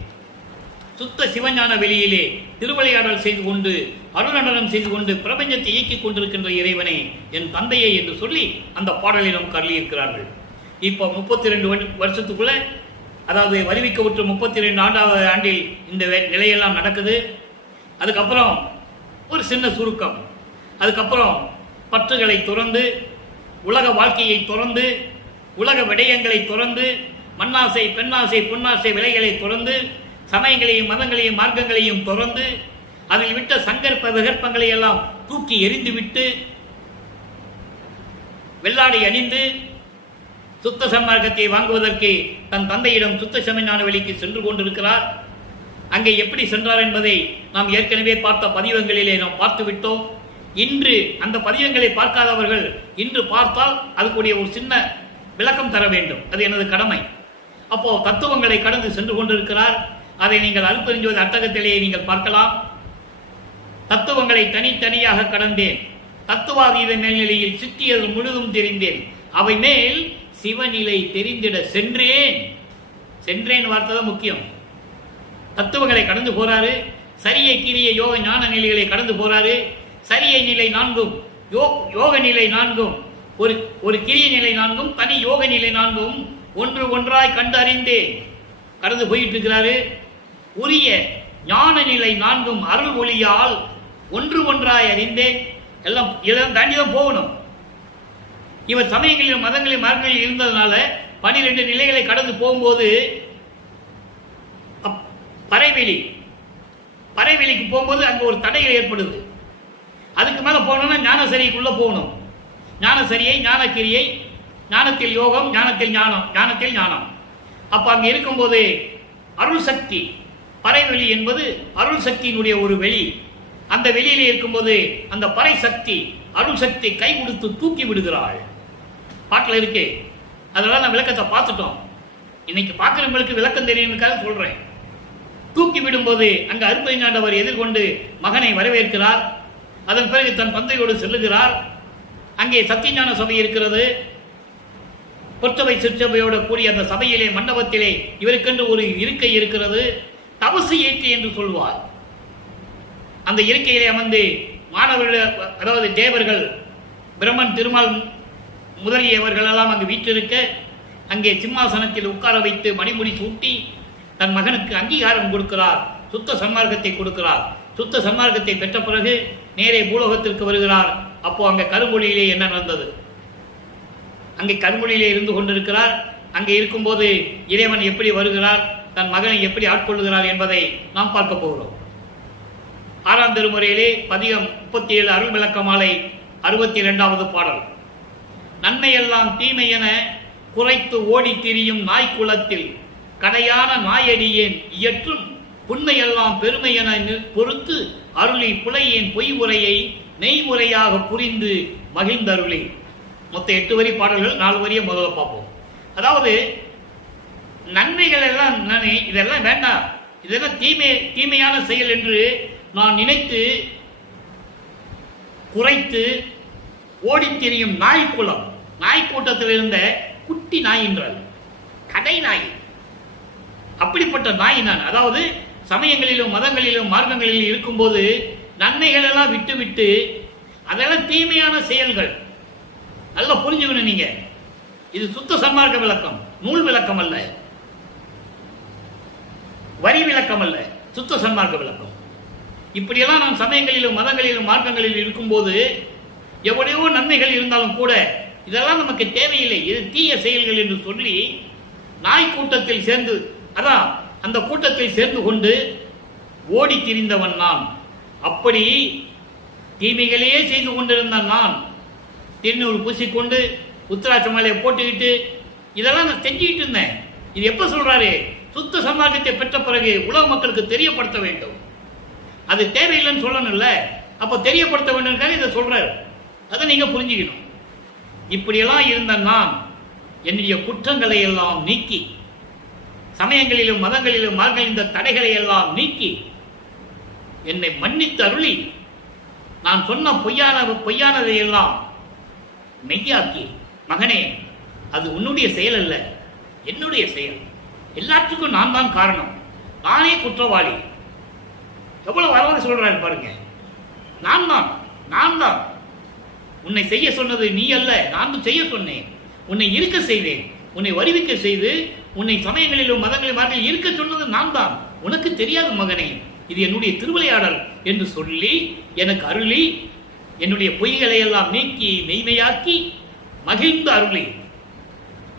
சுத்த சிவஞான வெளியிலே திருவிளையாடல் செய்து கொண்டு, அருணடனம் செய்து கொண்டு பிரபஞ்சத்தை இயக்கிக் கொண்டிருக்கின்ற இறைவனை, என் தந்தையை என்று சொல்லி அந்த பாடலை நமக்கு அருளியிருக்கிறார்கள். இப்போ 32 வருஷத்துக்குள்ள, அதாவது வருவிக்க விட்டு 32 ஆண்டாவது ஆண்டில் இந்த நிலையெல்லாம் நடக்குது. அதுக்கப்புறம் ஒரு சின்ன சுருக்கம். அதுக்கப்புறம் பற்றுகளை துறந்து, உலக வாழ்க்கையை துறந்து, உலக விடயங்களை துறந்து மண்ணாசை, பெண்ணாசை, பொன்னாசை விலைகளை துறந்து, சமயங்களையும் மதங்களையும் மார்க்கங்களையும் துறந்து, அதில் விட்ட சங்கற்ப விகற்பங்களை எல்லாம் தூக்கி எறிந்துவிட்டு, வெள்ளாடை அணிந்து சுத்த சன்மார்க்கத்தை வாங்குவதற்கு தன் தந்தையிடம் சுத்த சமஞான வழிக்கு சென்று கொண்டிருக்கிறார். அங்கே எப்படி சென்றார் என்பதை நாம் ஏற்கனவே பார்த்த பதிவங்களிலே நாம் பார்த்து விட்டோம். இன்று அந்த பதிவங்களை பார்க்காதவர்கள் இன்று பார்த்தால் அதுக்குரிய ஒரு சின்ன விளக்கம் தர வேண்டும். அது எனது கடமை. அப்போ தத்துவங்களை கடந்து சென்று கொண்டிருக்கிறார். அதை நீங்கள் அல்பெருஞ்சோதி அட்டகத்திலேயே நீங்கள் பார்க்கலாம். தத்துவங்களை தனித்தனியாக கடந்தேன், தத்துவாதீத மேல்நிலையில் சித்தியது முழுதும் தெரிந்தேன், அவை மேல் சிவநிலை தெரிந்திட சென்றேன். சென்றேன் வார்த்தை தான் முக்கியம். தத்துவங்களை கடந்து போறாரு, சரியை கிரிய யோக ஞான நிலைகளை கடந்து போறாரு. சரியை நிலை 4ம் யோக நிலை 4ம் ஒரு கிரிய நிலை 4ம் தனி யோக நிலை 4ம் ஒன்று ஒன்றாய் கண்டு அறிந்தேன் கடந்து போயிட்டு இருக்கிறாரு. உரிய ஞான நிலை 4ம் அருள் ஒளியால் ஒன்று ஒன்றாய் அறிந்தேன். எல்லாம் இதெல்லாம் தாண்டிதான் போகணும். இவர் சமயங்களிலும் மதங்களிலும் மார்க்கங்களில் இருந்ததுனால 12 நிலைகளை கடந்து போகும்போது பறைவெளிக்கு போகும்போது அங்க ஒரு தடைகள் ஏற்படுது. அதுக்கு மேல போகணும்னா ஞானசரிக்குள்ள போகணும். ஞானசரியை, ஞானக்கிரியை, ஞானத்தில் யோகம், ஞானத்தில் ஞானம், ஞானத்தில் ஞானம். அப்ப அங்க இருக்கும்போது அருள் சக்தி, பறைவெளி என்பது அருள் சக்தியினுடைய ஒரு வெளி. அந்த வெளியில இருக்கும்போது அந்த பறை சக்தி, அருள் சக்தி கை கொடுத்து தூக்கி விடுகிறாள். பாட்டில் இருக்கு. அதெல்லாம் நான் விளக்கத்தை பார்த்துட்டோம். இன்னைக்கு பார்க்கிறவங்களுக்கு விளக்கம் தெரியும்னுக்காக சொல்றேன். தூக்கி விடும்போது அங்கு அருட்பெருஞ்ஞாண்டவர் எதிர்கொண்டு மகனை வரவேற்கிறார். அதன் பிறகு தன் தந்தையோடு செல்லுகிறார். அங்கே சத்தியஞான சபை இருக்கிறது. பொற்றவை சிற்றபையோடு கூடிய அந்த சபையிலே மண்டபத்திலே இவருக்கென்று ஒரு இருக்கை இருக்கிறது. தவசு ஏற்றி என்று சொல்வார். அந்த இருக்கையிலே அமர்ந்து மாணவர்கள், அதாவது தேவர்கள், பிரம்மன், திருமால் முதலியவர்கள் எல்லாம் அங்கு வீற்றிருக்க, அங்கே சிம்மாசனத்தில் உட்கார வைத்து மணிமுடி சூட்டி தன் மகனுக்கு அங்கீகாரம் கொடுக்கிறார். சுத்த சன்மார்க்கத்தை கொடுக்கிறார். சுத்த சன்மார்க்கத்தை பெற்ற பிறகு நேரே பூலோகத்திற்கு வருகிறார். அப்போ அங்கே கருமொழியிலே என்ன நடந்தது? அங்கே கருமொழியிலே இருந்து கொண்டிருக்கிறார். அங்கே இருக்கும்போது இறைவன் எப்படி வருகிறார், தன் மகனை எப்படி ஆட்கொள்ளுகிறார் என்பதை நாம் பார்க்க போகிறோம். 6ஆம் திருமுறையிலே பதிகம் 37 அருள் விளக்க மாலை 62வது பாடல். நன்மையெல்லாம் தீமை என குறைத்து ஓடி திரியும் நாய்க்குளத்தில் கடையான நாயடியேன் இயற்றும் புண்மையெல்லாம் பெருமை என பொறுத்து அருளி புலையேன் பொய் உரையை நெய்முறையாக புரிந்து மகிழ்ந்தருளி. மொத்த 8 வரி பாடல்கள், 4 வரியை முதல்ல பார்ப்போம். அதாவது நன்மைகள் எல்லாம் இதெல்லாம் வேண்டாம், இதெல்லாம் தீமையான செயல் என்று நான் நினைத்து குறைத்து ஓடித் திரியும் நாய்க்குளம், நாய்க்கூட்டத்தில் இருந்த குட்டி நாய் என்றால் கடை நாய். அப்படிப்பட்ட நாய் நான். அதாவது சமயங்களிலும் மதங்களிலும் மார்க்கங்களிலும் இருக்கும்போது நன்மைகள் எல்லாம் விட்டு அதெல்லாம் தீமையான செயல்கள். நல்லா புரிஞ்சுக்கணும் நீங்க. இது சுத்த சன்மார்க்க விளக்கம், நூல் விளக்கம் அல்ல, வரி விளக்கம் அல்ல, சுத்த சன்மார்க்க விளக்கம். இப்படியெல்லாம் நாம் சமயங்களிலும் மதங்களிலும் மார்க்கங்களிலும் இருக்கும்போது எவ்வளவோ நன்மைகள் இருந்தாலும் கூட இதெல்லாம் நமக்கு தேவையில்லை, இது தீய செயல்கள் என்று சொல்லி நாய் கூட்டத்தில் சேர்ந்து, அதான் அந்த கூட்டத்தில் சேர்ந்து கொண்டு ஓடி திரிந்தவன் நான். அப்படி தீமைகளையே செய்து கொண்டிருந்த நான் திருநூறு பூசிக்கொண்டு உத்திராட்ச மாலையை போட்டுக்கிட்டு இதெல்லாம் நான் செஞ்சுக்கிட்டு இருந்தேன். இது எப்ப சொல்றாரு? சுத்த சன்மார்க்கத்தை பெற்ற பிறகு உலக மக்களுக்கு தெரியப்படுத்த வேண்டும். அது தேவையில்லைன்னு சொல்லணும்ல, அப்ப தெரியப்படுத்த வேண்டும் இதை சொல்றாரு. அதை நீங்க புரிஞ்சுக்கணும். இப்படியெல்லாம் இருந்த நான் என்னுடைய குற்றங்களை எல்லாம் நீக்கி, சமயங்களிலும் மதங்களிலும் மார்க்கங்களில் இந்த தடைகளை எல்லாம் நீக்கி என்னை மன்னித்து அருளி நான் சொன்ன பொய்யானதை எல்லாம் மெய்யாக்கி, மகனே அது உன்னுடைய செயல் அல்ல, என்னுடைய செயல், எல்லாத்துக்கும் நான் தான் காரணம், நானே குற்றவாளி. எவ்வளவு வரவாறு சொல்றாரு பாருங்க. நான் தான் உன்னை செய்ய சொன்னது நீ அல்ல, நான் செய்ய சொன்னேன். உன்னை இருக்க செய்தேன், உன்னை வருவிக்க செய்து உன்னை சமயங்களிலும் மதங்களிலும் மாற்றில் இருக்க சொன்னது நான் தான். உனக்கு தெரியாது மகனே, இது என்னுடைய திருவிளையாடல் என்று சொல்லி எனக்கு அருளி என்னுடைய பொய்களை எல்லாம் நீக்கி மெய்மையாக்கி மகிழ்ந்து அருளி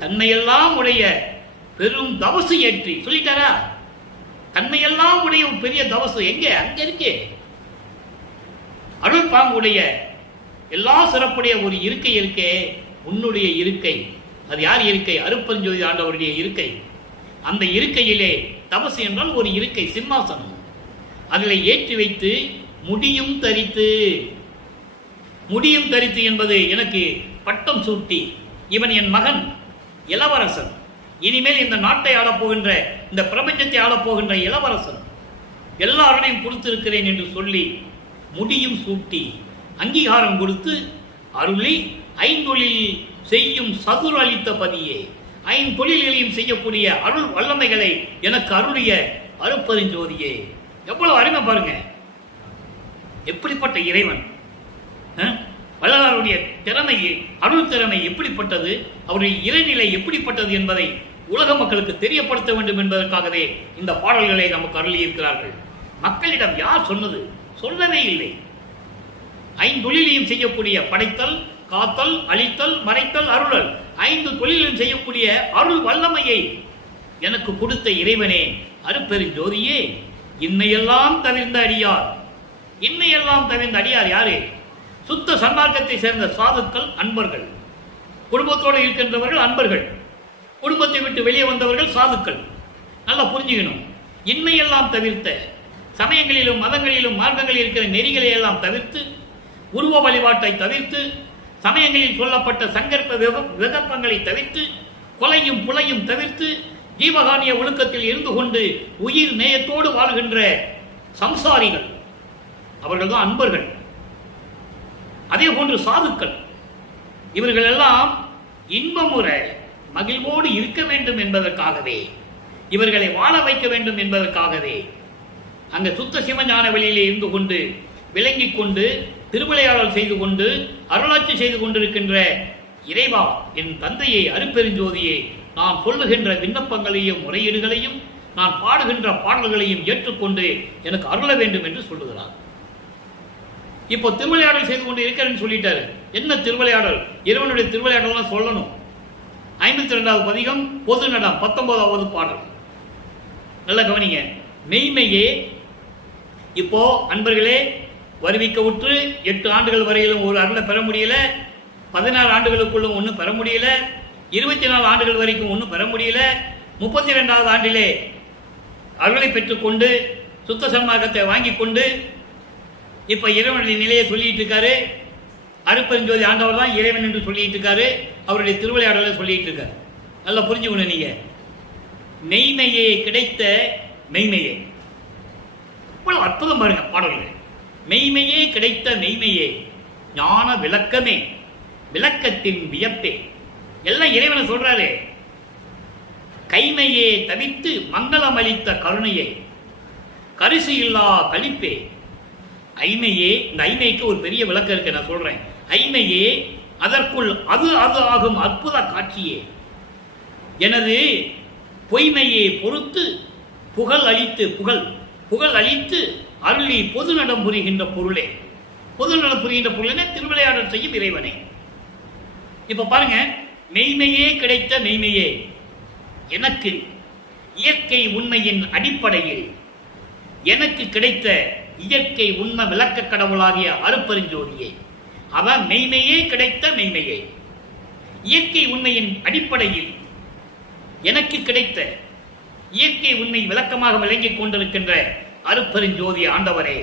தன்மையெல்லாம் உடைய பெரும் தவசு ஏற்றி சொல்லிட்டாரா? தன்மையெல்லாம் உடைய ஒரு பெரிய தவசு எங்க? அங்க இருக்கே. அருள் பாங்குடைய எல்லா சிறப்புடைய ஒரு இருக்கை இருக்கே, உன்னுடைய இருக்கை. அது யார் இருக்கை? அருட்பெருஞ்சோதி ஆண்டவருடைய இருக்கை. அந்த இருக்கையிலே தபசு என்றால் ஒரு இருக்கை, சிம்மாசனம். அதில் ஏற்றி வைத்து முடியும் தரித்து, முடியும் தரித்து என்பது எனக்கு பட்டம் சூட்டி, இவன் என் மகன், இளவரசன், இனிமேல் இந்த நாட்டை ஆளப்போகின்ற, இந்த பிரபஞ்சத்தை ஆளப்போகின்ற இளவரசன், எல்லாரையும் கொடுத்திருக்கிறேன் என்று சொல்லி முடியும் சூட்டி அங்கீகாரம் கொடுத்து அருளி ஐந்தொழில் செய்யும் சதுர அளித்த பதியே, ஐந்தொழில்களையும் செய்யக்கூடிய அருள் வல்லமைகளை எனக்கு அருளிய அருட்பெருஞ்சோதியே. எவ்வளவு அருமை பாருங்க! எப்படிப்பட்ட இறைவன்! வள்ளலாருடைய திறமையை, அருள் திறமை எப்படிப்பட்டது, அவருடைய இறைநிலை எப்படிப்பட்டது என்பதை உலக மக்களுக்கு தெரியப்படுத்த வேண்டும் என்பதற்காகவே இந்த பாடல்களை நமக்கு அருளியிருக்கிறார்கள். மக்களிடம் யார் சொன்னது? சொல்லவே இல்லை. ஐந்தொழிலையும் செய்யக்கூடிய படைத்தல், காத்தல், அழித்தல், மறைத்தல், அருளல், 5 தொழிலும் செய்யக்கூடிய அருள் வல்லமையை எனக்கு கொடுத்த இறைவனே, அருட்பெருஞ்சோதியே, இன்னையெல்லாம் தவிர்ந்த அடியார். இன்னையெல்லாம் தவிர்ந்த அடியார் யாரு? சுத்த சன்மார்க்கத்தை சேர்ந்த சாதுக்கள், அன்பர்கள். குடும்பத்தோடு இருக்கின்றவர்கள் அன்பர்கள், குடும்பத்தை விட்டு வெளியே வந்தவர்கள் சாதுக்கள். நல்லா புரிஞ்சுக்கணும். இன்மையெல்லாம் தவிர்த்த, சமயங்களிலும் மதங்களிலும் மார்க்கங்களில் இருக்கிற நெறிகளை எல்லாம் தவிர்த்து, உருவ வழிபாட்டை தவிர்த்து, சமயங்களில் சொல்லப்பட்ட சங்கற்ப விகற்பங்களை தவிர்த்து, கொலையும் புலையும் தவிர்த்து, ஜீவகானிய ஒழுக்கத்தில் இருந்து கொண்டு உயிர் நேயத்தோடு வாழ்கின்ற சம்சாரிகள், அவர்கள் தான் அன்பர்கள். அதே போன்று சாதுக்கள். இவர்கள் எல்லாம் இன்பமுற மகிழ்வோடு இருக்க வேண்டும் என்பதற்காகவே, இவர்களை வாழ வைக்க வேண்டும் என்பதற்காகவே அங்க சுத்த சிவஞான வெளியிலே இருந்து கொண்டு விளங்கிக் கொண்டு திருவிளையாடல் செய்து கொண்டு அருளாட்சி செய்து கொண்டிருக்கின்ற இறைவா, என் தந்தையை, அருட்பெருஞ்சோதியை, நான் சொல்லுகின்ற விண்ணப்பங்களையும் முறையீடுகளையும் நான் பாடுகின்ற பாடல்களையும் ஏற்றுக்கொண்டு எனக்கு அருள வேண்டும் என்று சொல்லுகிறார். இப்போ திருவிளையாடல் செய்து கொண்டு இருக்கிறேன்னு சொல்லிட்டாரு. என்ன திருவிளையாடல்? இறைவனுடைய திருவிளையாடல் சொல்லணும். 52வது பதிகம் பொது நடம் 19வது பாடல். நல்ல கவனிங்க. மெய்மையே. இப்போ அன்பர்களே, வருவிக்க உற்று 8 ஆண்டுகள் வரையிலும் ஒரு அருளை பெற முடியல, 16 ஆண்டுகளுக்குள்ளும் ஒன்றும் பெற முடியல, 24 ஆண்டுகள் வரைக்கும் ஒன்றும் பெற முடியல, 32வது ஆண்டிலே அருளை பெற்றுக்கொண்டு சுத்த சன்மார்க்கத்தை வாங்கி கொண்டு இப்ப இறைவனுடைய நிலையை சொல்லிட்டு இருக்காரு. அருட்பெருஞ்சோதி ஆண்டவர் தான் இறைவன் என்று சொல்லிட்டு இருக்காரு. அவருடைய திருவிளையாடலை சொல்லிட்டு இருக்காரு. நல்லா புரிஞ்சுக்கணும் நீங்க. மெய்மையே கிடைத்த மெய்மையே. இவ்வளவு அற்புதம் பாருங்க பாடல்கள். மெய்மையே கிடைத்த மெய்மையே, ஞான விளக்கமே, விளக்கத்தின் வியப்பே, எல்லாம் இறைவனை சொல்றாரு. கைமையே தவித்து மங்களம் அளித்த கருணையை, கரிசு இல்லா கழிப்பே, ஐமையே. இந்த ஐமைக்கு ஒரு பெரிய விளக்கம் இருக்கு, நான் சொல்றேன். ஐமையே, அதற்குள் அது அது ஆகும் அற்புத காட்சியே, எனது பொய்மையை பொறுத்து புகழ் அளித்து, புகழ் அளித்து அருளி பொது நடம் புரிகின்ற பொருளே. பொது நடம் புரிகின்ற பொருளே திருவிளையாடல் செய்யும் இறைவனே. இப்ப பாருங்க, மெய்மையே கிடைத்த மெய்மையே, எனக்கு இயற்கை உண்மையின் அடிப்படையில் எனக்கு கிடைத்த இயற்கை உண்மை விளக்க கடவுளாகிய அருட்பெருஞ்சோதியே, அவன் மெய்மையே கிடைத்த மெய்மையே, இயற்கை உண்மையின் அடிப்படையில் எனக்கு கிடைத்த இயற்கை உண்மை விளக்கமாக விளங்கிக் கொண்டிருக்கின்ற அருட்பெருஞ்சோதி ஆண்டவரே,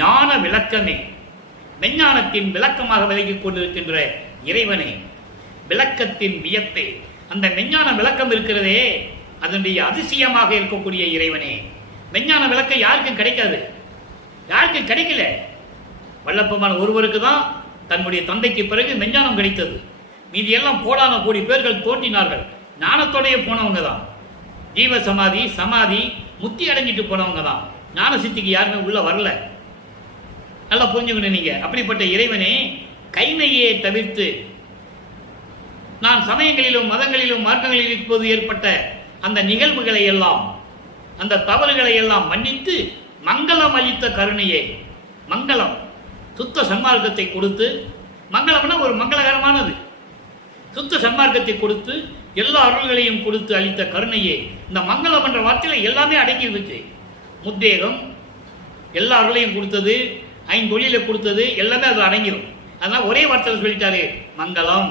ஞான விளக்கமே, மெஞ்ஞானத்தின் விளக்கமாக விளங்கிக் கொண்டிருக்கின்ற இறைவனே, விளக்கத்தின் வியப்பே. அந்த மெஞ்ஞான விளக்கம் இருக்கிறதே, அதனுடைய அதிசயமாக இருக்கக்கூடிய இறைவனே. மெஞ்ஞான விளக்கம் யாருக்கும் கிடைக்காது, யாருக்கும் கிடைக்கல. வல்லப்பமான ஒருவருக்கு தான் தன்னுடைய தந்தைக்கு பிறகு மெஞ்ஞானம் கிடைத்தது. மீதி எல்லாம் கோடான கோடி பேர்கள் தோன்றினார்கள், ஞானத்தோடைய போனவங்க தான். ஜீவ சமாதி, சமாதி, முத்தி அடைஞ்சிட்டு போனவங்க தான். ஞான சித்திக்கு யாருமே உள்ள வரல. நல்லா புரிஞ்சுக்கணும் நீங்க. அப்படிப்பட்ட இறைவனே, கைமையே தவிர்த்து நான் சமயங்களிலும் மதங்களிலும் மார்க்கங்களில் இப்போது ஏற்பட்ட அந்த நிகழ்வுகளை எல்லாம், அந்த தவறுகளை எல்லாம் மன்னித்து மங்களம் அளித்த கருணையே. மங்களம், சுத்த சன்மார்க்கத்தை கொடுத்து, மங்களம்னா ஒரு மங்களகரமானது, சுத்த சன்மார்க்கத்தை கொடுத்து எல்லா அருள்களையும் கொடுத்து அளித்த கருணையே. இந்த மங்களம் என்ற வார்த்தையில் எல்லாமே அடங்கி இருந்துச்சு. முத்தேகம் எல்லா அருளையும் கொடுத்தது, ஐந்தொழிலை கொடுத்தது, எல்லாமே அது அடங்கிடும். அதனால் ஒரே வார்த்தையில் சொல்லிட்டாரு மங்களம்.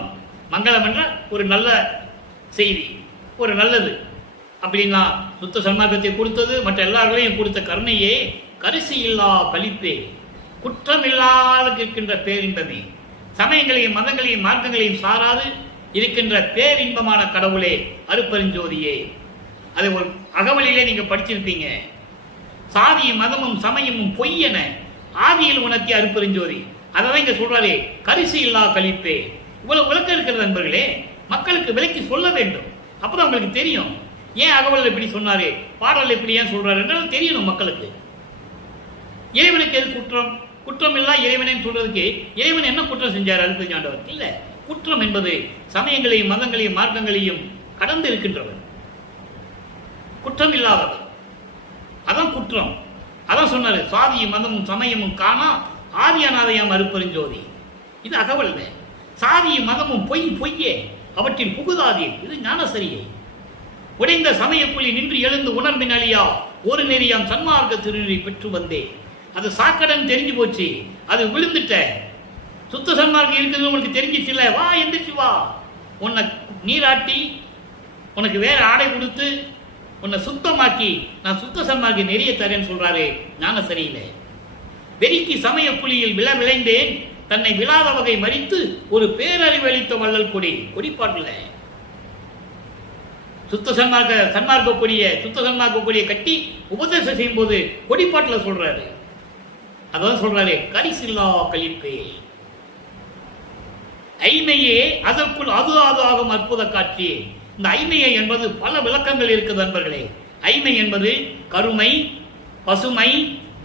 மங்களம் என்ற ஒரு நல்ல செய்தி, ஒரு நல்லது அப்படின்னா சுத்த சன்மார்க்கத்தை கொடுத்தது, மற்ற எல்லார்களையும் கொடுத்த கருணையே, கரிசி இல்லா கழிப்பே, குற்றம் இல்லாத இருக்கின்ற பேரின்பமே, சமயங்களையும் மதங்களையும் மார்க்கங்களையும் சாராது இருக்கின்ற பேரின்பமான கடவுளே, அருப்பெருஞ்சோதியே. அதை ஒரு அகவலிலே நீங்க படிச்சிருப்பீங்க. சாதியும் மதமும் சமயமும் பொய்யென ஆதியில் உணர்த்திய அருப்பெருஞ்சோதி. அதான் இங்க சொல்றாரு கரிசி இல்லா கழிப்பே. இவ்வளவு விளக்கம் இருக்கிறது நண்பர்களே, மக்களுக்கு விளக்கி சொல்ல வேண்டும். அப்பதான் உங்களுக்கு தெரியும் ஏன் அகவல் இப்படி சொன்னாரு, பாடல் இப்படி ஏன் சொல்றாரு என்றாலும் தெரியணும் மக்களுக்கு. இறைவனுக்கு எது குற்றம்? குற்றம் இல்லா இறைவனை சொல்றதுக்கு இறைவன் என்ன குற்றம் செஞ்சார் அருப்பெருஞ்சாண்டவர்? இல்ல, குற்றம் என்பது சமயங்களையும் மதங்களையும் மார்க்கங்களையும் கடந்து இருக்கின்றவர், குற்றம் இல்லாதவர். அதான் குற்றம். அதான் சொன்னாரு சாதியும் மதமும் சமயமும் காணா ஆதி அநாதையாம் அருப்பெருஞ்சோதி. இது அகவல். சாதியும் மதமும் பொய்யே, அவற்றின் புகுதாதி. இது ஞானசரியை. உடைந்த சமயப்புள்ளி நின்று எழுந்து உணர்வின் அழியா ஒரு நெறியாம் சன்மார்க்க திருநெறி பெற்று வந்தே. அது சாக்கடன் தெரிஞ்சு போச்சு, அது விழுந்துட்ட. சுத்த சன்மார்க்கம் இருக்குது உனக்கு தெரிஞ்சிச்சு இல்ல, வா எந்திரிச்சு வா. உன்னை நீராட்டி உனக்கு வேற ஆடை கொடுத்து உன்னை சுத்தமாக்கி நான் சுத்த சன்மார்க்க நெறிய தரேன்னு சொல்றாரு ஞான சரியில்லை. வெறிக்கு சமய புலியில் விளைந்தேன் தன்னை விழாத வகை மறித்து ஒரு பேரறிவு அளித்த வள்ளல் கொடி. கொடிப்பாட்டுல சுத்த சன்மார்க்க கொடியை கட்டி உபதேசம் செய்யும் போது கொடிப்பாட்டுல சொல்றாரு. அதான் சொல்றாரு கரிசில்லா கழிப்பே. ஐமையே அதற்குள் அது ஆகும் அற்புத காட்சி. இந்த ஐமையை என்பது பல விளக்கங்கள் இருக்குது நண்பர்களே. ஐமை என்பது கருமை, பசுமை,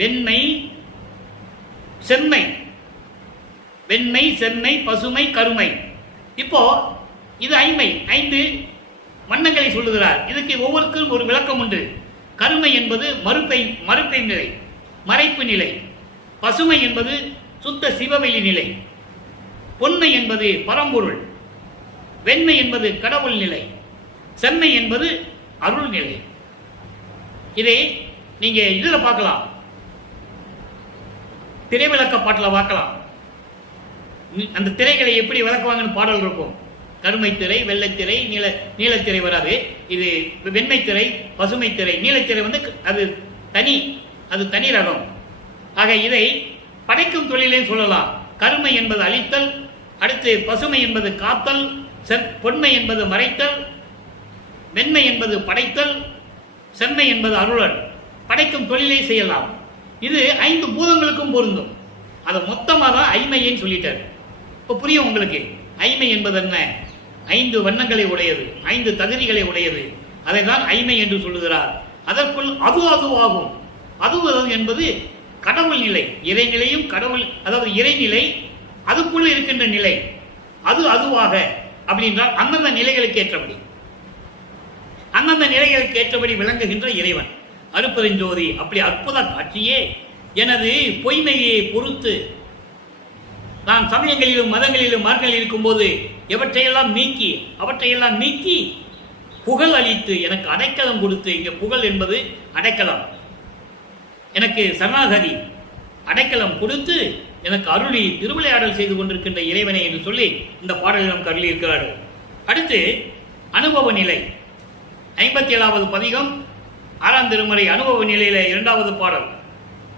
வெண்மை, செம்மை. வெண்மை, செம்மை, பசுமை, கருமை. இப்போ இது ஐமை, 5 வண்ணங்களை சொல்லுகிறார். இதுக்கு ஒவ்வொருக்கும் ஒரு விளக்கம் உண்டு. கருமை என்பது மறுப்பை நிலை, மறைப்பு நிலை. பசுமை என்பது சுத்த சிவவெளி நிலை. பொன்மை என்பது பரம்பொருள். வெண்மை என்பது கடவுள் நிலை. செம்மை என்பது அருள் நிலை. இதை நீங்க இதுல பார்க்கலாம், திரை விளக்க பாட்டில் பார்க்கலாம். அந்த திரைகளை எப்படி விளக்குவாங்கன்னு பாடல் இருக்கும். கருமை திரை, வெள்ளைத்திரை, நீலத்திரை வராது. இது வெண்மை திரை, பசுமை திரை. நீலத்திரை வந்து அது தனி ரகம். ஆக இதை படைக்கும் தொழிலே சொல்லலாம். கருமை என்பது அழித்தல், அடுத்து பசுமை என்பது காத்தல், பொன்மை என்பது மறைத்தல், வெண்மை என்பது படைத்தல், செம்மை என்பது அருளல். படைக்கும் தொழிலை செய்யலாம். இது 5 பூதங்களுக்கும் பொருந்தும். அதை மொத்தமாக தான் ஐமையன்னு சொல்லிட்டார். இப்போ புரியும் உங்களுக்கு. ஐமை என்பது என்ன? 5 வண்ணங்களை உடையது, 5 தகுதிகளை உடையது. அதை தான் ஐமை என்று சொல்லுகிறார். அதற்குள் அதுவாகும். அது என்பது கடவுள் நிலை, இறைநிலையும் கடவுள், அதாவது இறைநிலை, அதுக்குள்ள இருக்கின்ற நிலை. அதுவாக அப்படின்றால் அந்தந்த நிலைகளுக்கு ஏற்றபடி விளங்குகின்ற இறைவன் அருப்பெருஞ்சோதி. அப்படி அற்புத காட்சியே எனது பொய்மையை பொறுத்து நான் சமயங்களிலும் மதங்களிலும் மார்க்கங்களில் இருக்கும்போது அவற்றையெல்லாம் நீக்கி புகழ் அளித்து எனக்கு அடைக்கலம் கொடுத்து, இங்க புகழ் என்பது அடைக்கலம், எனக்கு சரணாகதி அடைக்கலம் கொடுத்து எனக்கு அருளி திருவிளையாடல் செய்து கொண்டிருக்கின்ற இறைவனை என்று சொல்லி இந்த பாடலில் நாம் கருளி இருக்கிறார்கள். அடுத்து அனுபவ நிலை 57வது பதிகம் 6ஆம் திருமுறை அனுபவ நிலையில 2வது பாடல்.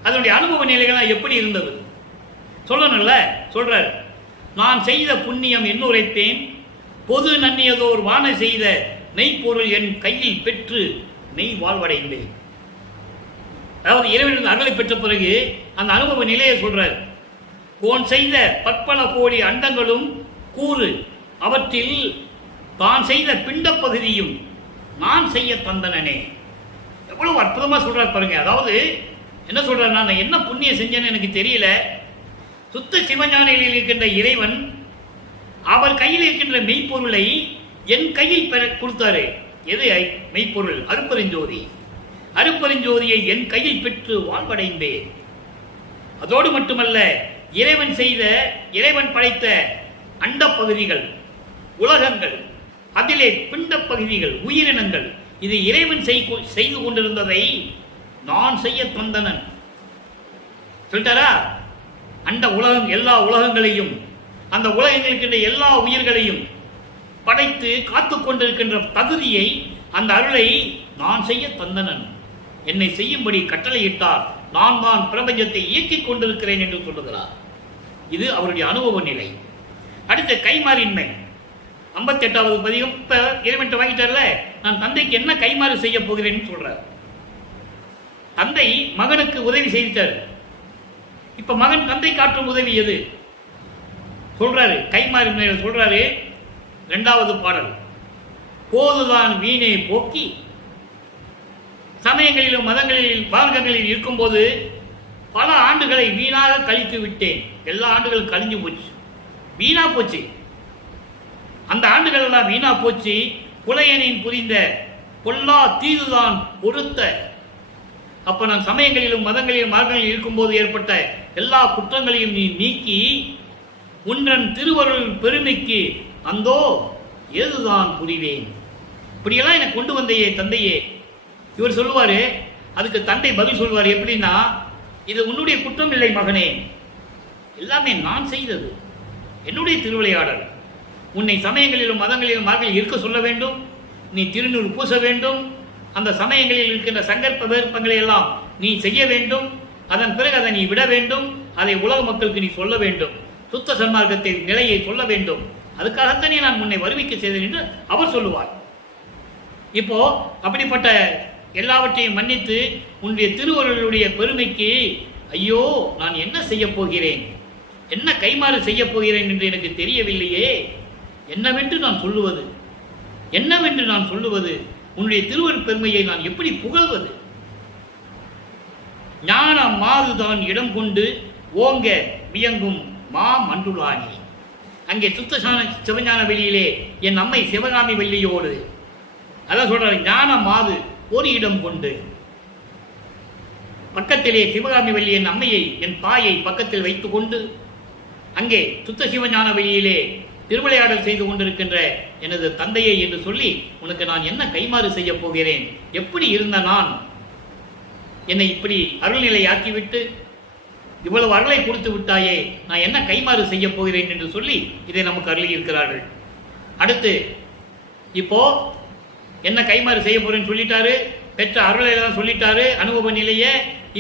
அதனுடைய அனுபவ நிலைகள் எப்படி இருந்தது சொல்லணும்ல. சொல்றார், நான் செய்த புண்ணியம் என்னுரைத்தேன், பொது நன்னியதோர் வான செய்த மெய்ப்பொருள் என் கையில் பெற்று மெய் வாழ்வடைந்தேன். அதாவது இறைவனின் அருளை பெற்ற பிறகு அந்த அனுபவ நிலையை சொல்றார். கோன் செய்த பற்பல கோடி அண்டங்களும் கூறு, அவற்றில் தான் செய்த பிண்ட பகுதியும் நான் செய்ய தந்தனனே. எவ்வளவு அற்புதமா சொல்றார் பாருங்க. அதாவது என்ன சொல்றார், நான் என்ன புண்ணியம் செஞ்சேன்னு எனக்கு தெரியல. சுத்த சிவஞானியில் இருக்கின்ற இறைவன் அவர் கையில் இருக்கின்ற மெய்ப்பொருளை என் கையில் பெற கொடுத்தாரு. எது மெய்ப்பொருள்? அருப்பெருஞ்சோதியை என் கையில் பெற்று வாழ்வடைந்தேன். அதோடு மட்டுமல்ல, இறைவன் படைத்த அண்ட பகுதிகள், உலகங்கள், அதிலே பிண்ட பகுதிகள், உயிரினங்கள், இது இறைவன் செய்து கொண்டிருந்ததை நான் செய்ய தந்தனன் சொல்லிட்டாரா. அந்த உலகம், எல்லா உலகங்களையும், அந்த உலகங்களுக்கு எல்லா உயிர்களையும் படைத்து காத்து கொண்டிருக்கின்ற தகுதியை, அந்த அருளை நான் செய்ய தந்தனன். என்னை செய்யும்படி கட்டளையிட்டார். நான் தான் பிரபஞ்சத்தை இயக்கிக் கொண்டிருக்கிறேன் என்று சொல்லுகிறார். இது அவருடைய அனுபவ நிலை. அடுத்த கைமாறின்மை 58வது பதிகம். இப்ப இறைவன் வாங்கிட்டார்ல, நான் தந்தைக்கு என்ன கைமாறு செய்ய போகிறேன்னு சொல்றார். தந்தை மகனுக்கு உதவி செய்தார். இப்ப மகன் தந்தை காட்டும் உதவி எது சொல்றாரு? கைமாறின்மை சொல்றாரு. 2வது பாடல். போதுதான் வீணை போக்கி சமயங்களிலும் மதங்களில் மார்க்கங்களில் இருக்கும்போது பல ஆண்டுகளை வீணாக கழித்து விட்டேன். எல்லா ஆண்டுகளும் கழிஞ்சு போச்சு, வீணா போச்சு. அந்த ஆண்டுகள் எல்லாம் வீணா போச்சு. புலையனின் புரிந்த பொல்லா தீதுதான் பொறுத்த. அப்ப நான் சமயங்களிலும் மதங்களிலும் மார்க்கங்களில் இருக்கும்போது ஏற்பட்ட எல்லா குற்றங்களையும் நீ நீக்கி உன்றன் திருவருள் பெருமைக்கு அந்தோ ஏதுதான் புரிவேன். இப்படியெல்லாம் எனக்கு கொண்டு வந்தையே தந்தையே. இவர் சொல்லுவாரு. அதுக்கு தந்தை பதில் சொல்வார். எப்படின்னா, இது உன்னுடைய குற்றம் இல்லை மகனே, எல்லாமே நான் செய்தது, என்னுடைய திருவிளையாடல். உன்னை சமயங்களிலும் மதங்களிலும் மார்க்கங்களில் இருக்க சொல்ல வேண்டும். நீ திருநூறு பூச வேண்டும். அந்த சமயங்களில் இருக்கின்ற சங்கற்ப விருப்பங்களை எல்லாம் நீ செய்ய வேண்டும். அதன் பிறகு அதை நீ விட வேண்டும். அதை உலக மக்களுக்கு நீ சொல்ல வேண்டும். சுத்த சன்மார்க்கத்தை நிலையை சொல்ல வேண்டும். அதுக்காகத்தானே நான் உன்னை வருவிக்க செய்தேன் என்று அவர் சொல்லுவார். இப்போ அப்படிப்பட்ட எல்லாவற்றையும் மன்னித்து உன்னுடைய திருவருளுடைய பெருமைக்கு ஐயோ நான் என்ன செய்ய போகிறேன், என்ன கைமாறு செய்ய போகிறேன் என்று எனக்கு தெரியவில்லையே. என்னவென்று நான் சொல்லுவது, என்னவென்று நான் சொல்லுவது? உன்னுடைய திருவருள் பெருமையை நான் எப்படி புகழ்வது? ஞான மாதுதான் இடம் கொண்டு ஓங்க வியங்கும் மா மண்டுளானி. அங்கே சுத்த சிவஞான வெளியிலே என் அம்மை சிவகாமி வெள்ளியோடு, அதான் சொல்றாரு, ஞான மாது ஒரு இடம் கொண்டு. பக்கத்திலே சிவகாமி வள்ளி என் அம்மையை, என் தாயை பக்கத்தில் வைத்துக் கொண்டு அங்கே சுத்த சிவஞான வெளியிலே திருவிளையாடல் செய்து கொண்டிருக்கின்ற எனது தந்தையை என்று சொல்லி, உனக்கு நான் என்ன கைமாறு செய்ய போகிறேன்? எப்படி இருந்த நான் என்னை இப்படி அருள்நிலை ஆக்கிவிட்டு இவ்வளவு அருளை கொடுத்து விட்டாயே, நான் என்ன கைமாறு செய்ய போகிறேன் என்று சொல்லி இதை நமக்கு அருளி இருக்கிறார்கள். அடுத்து இப்போ என்ன கைமாறு செய்ய போறேன்னு சொல்லிட்டாரு, பெற்ற அருளை எல்லாம் சொல்லிட்டாரு, அனுபவ நிலைய.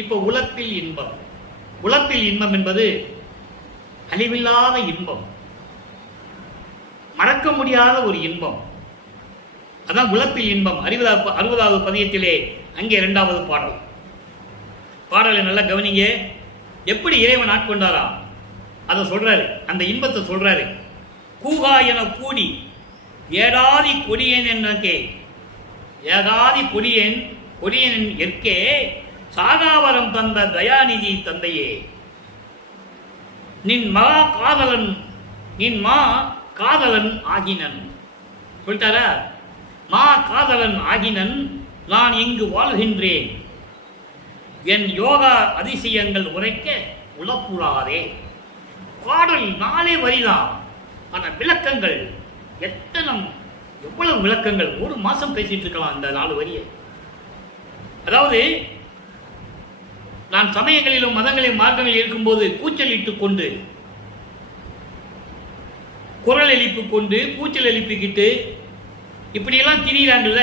இப்போ உலப்பில் இன்பம். உலப்பில் இன்பம் என்பது அழிவில்லாத இன்பம், மறக்க முடியாத ஒரு இன்பம். அதான் உலப்பில் இன்பம். 60வது பதியத்திலே அங்கே 2வது பாடல். பாடலை நல்லா கவனிங்க. எப்படி இறைவன் ஆட்கொண்டாராம் அதை சொல்றாரு, அந்த இன்பத்தை சொல்றாரு. கூகா என கூடி ஏடாதி கொடியேன் என்னக்கே, ஏகாதி கொடியேன் கொடியன் எற்கே சாகாவரம் தந்த தயாநிதி தந்தையே, நின் மா காதலன் ஆகினன் சொல்லிட்டாரா. மா காதலன் ஆகினன் நான் இங்கு வாழ்கின்றேன், என் யோகா அதிசயங்கள் உரைக்க உளப்புறாதே. பாடல் 4 வரிதான், ஆனா விளக்கங்கள் எவ்வளவு விளக்கங்கள். ஒரு மாசம் பேசிட்டு இருக்கலாம் அந்த 4 வரியை. அதாவது நான் சமயங்களிலும் மதங்களிலும் மார்க்கங்களில் இருக்கும்போது கூச்சலிட்டுக் கொண்டு, குரல் எழுப்பு கொண்டு, கூச்சல் எழுப்பிக்கிட்டு இப்படியெல்லாம் திரியிறாங்கல்ல,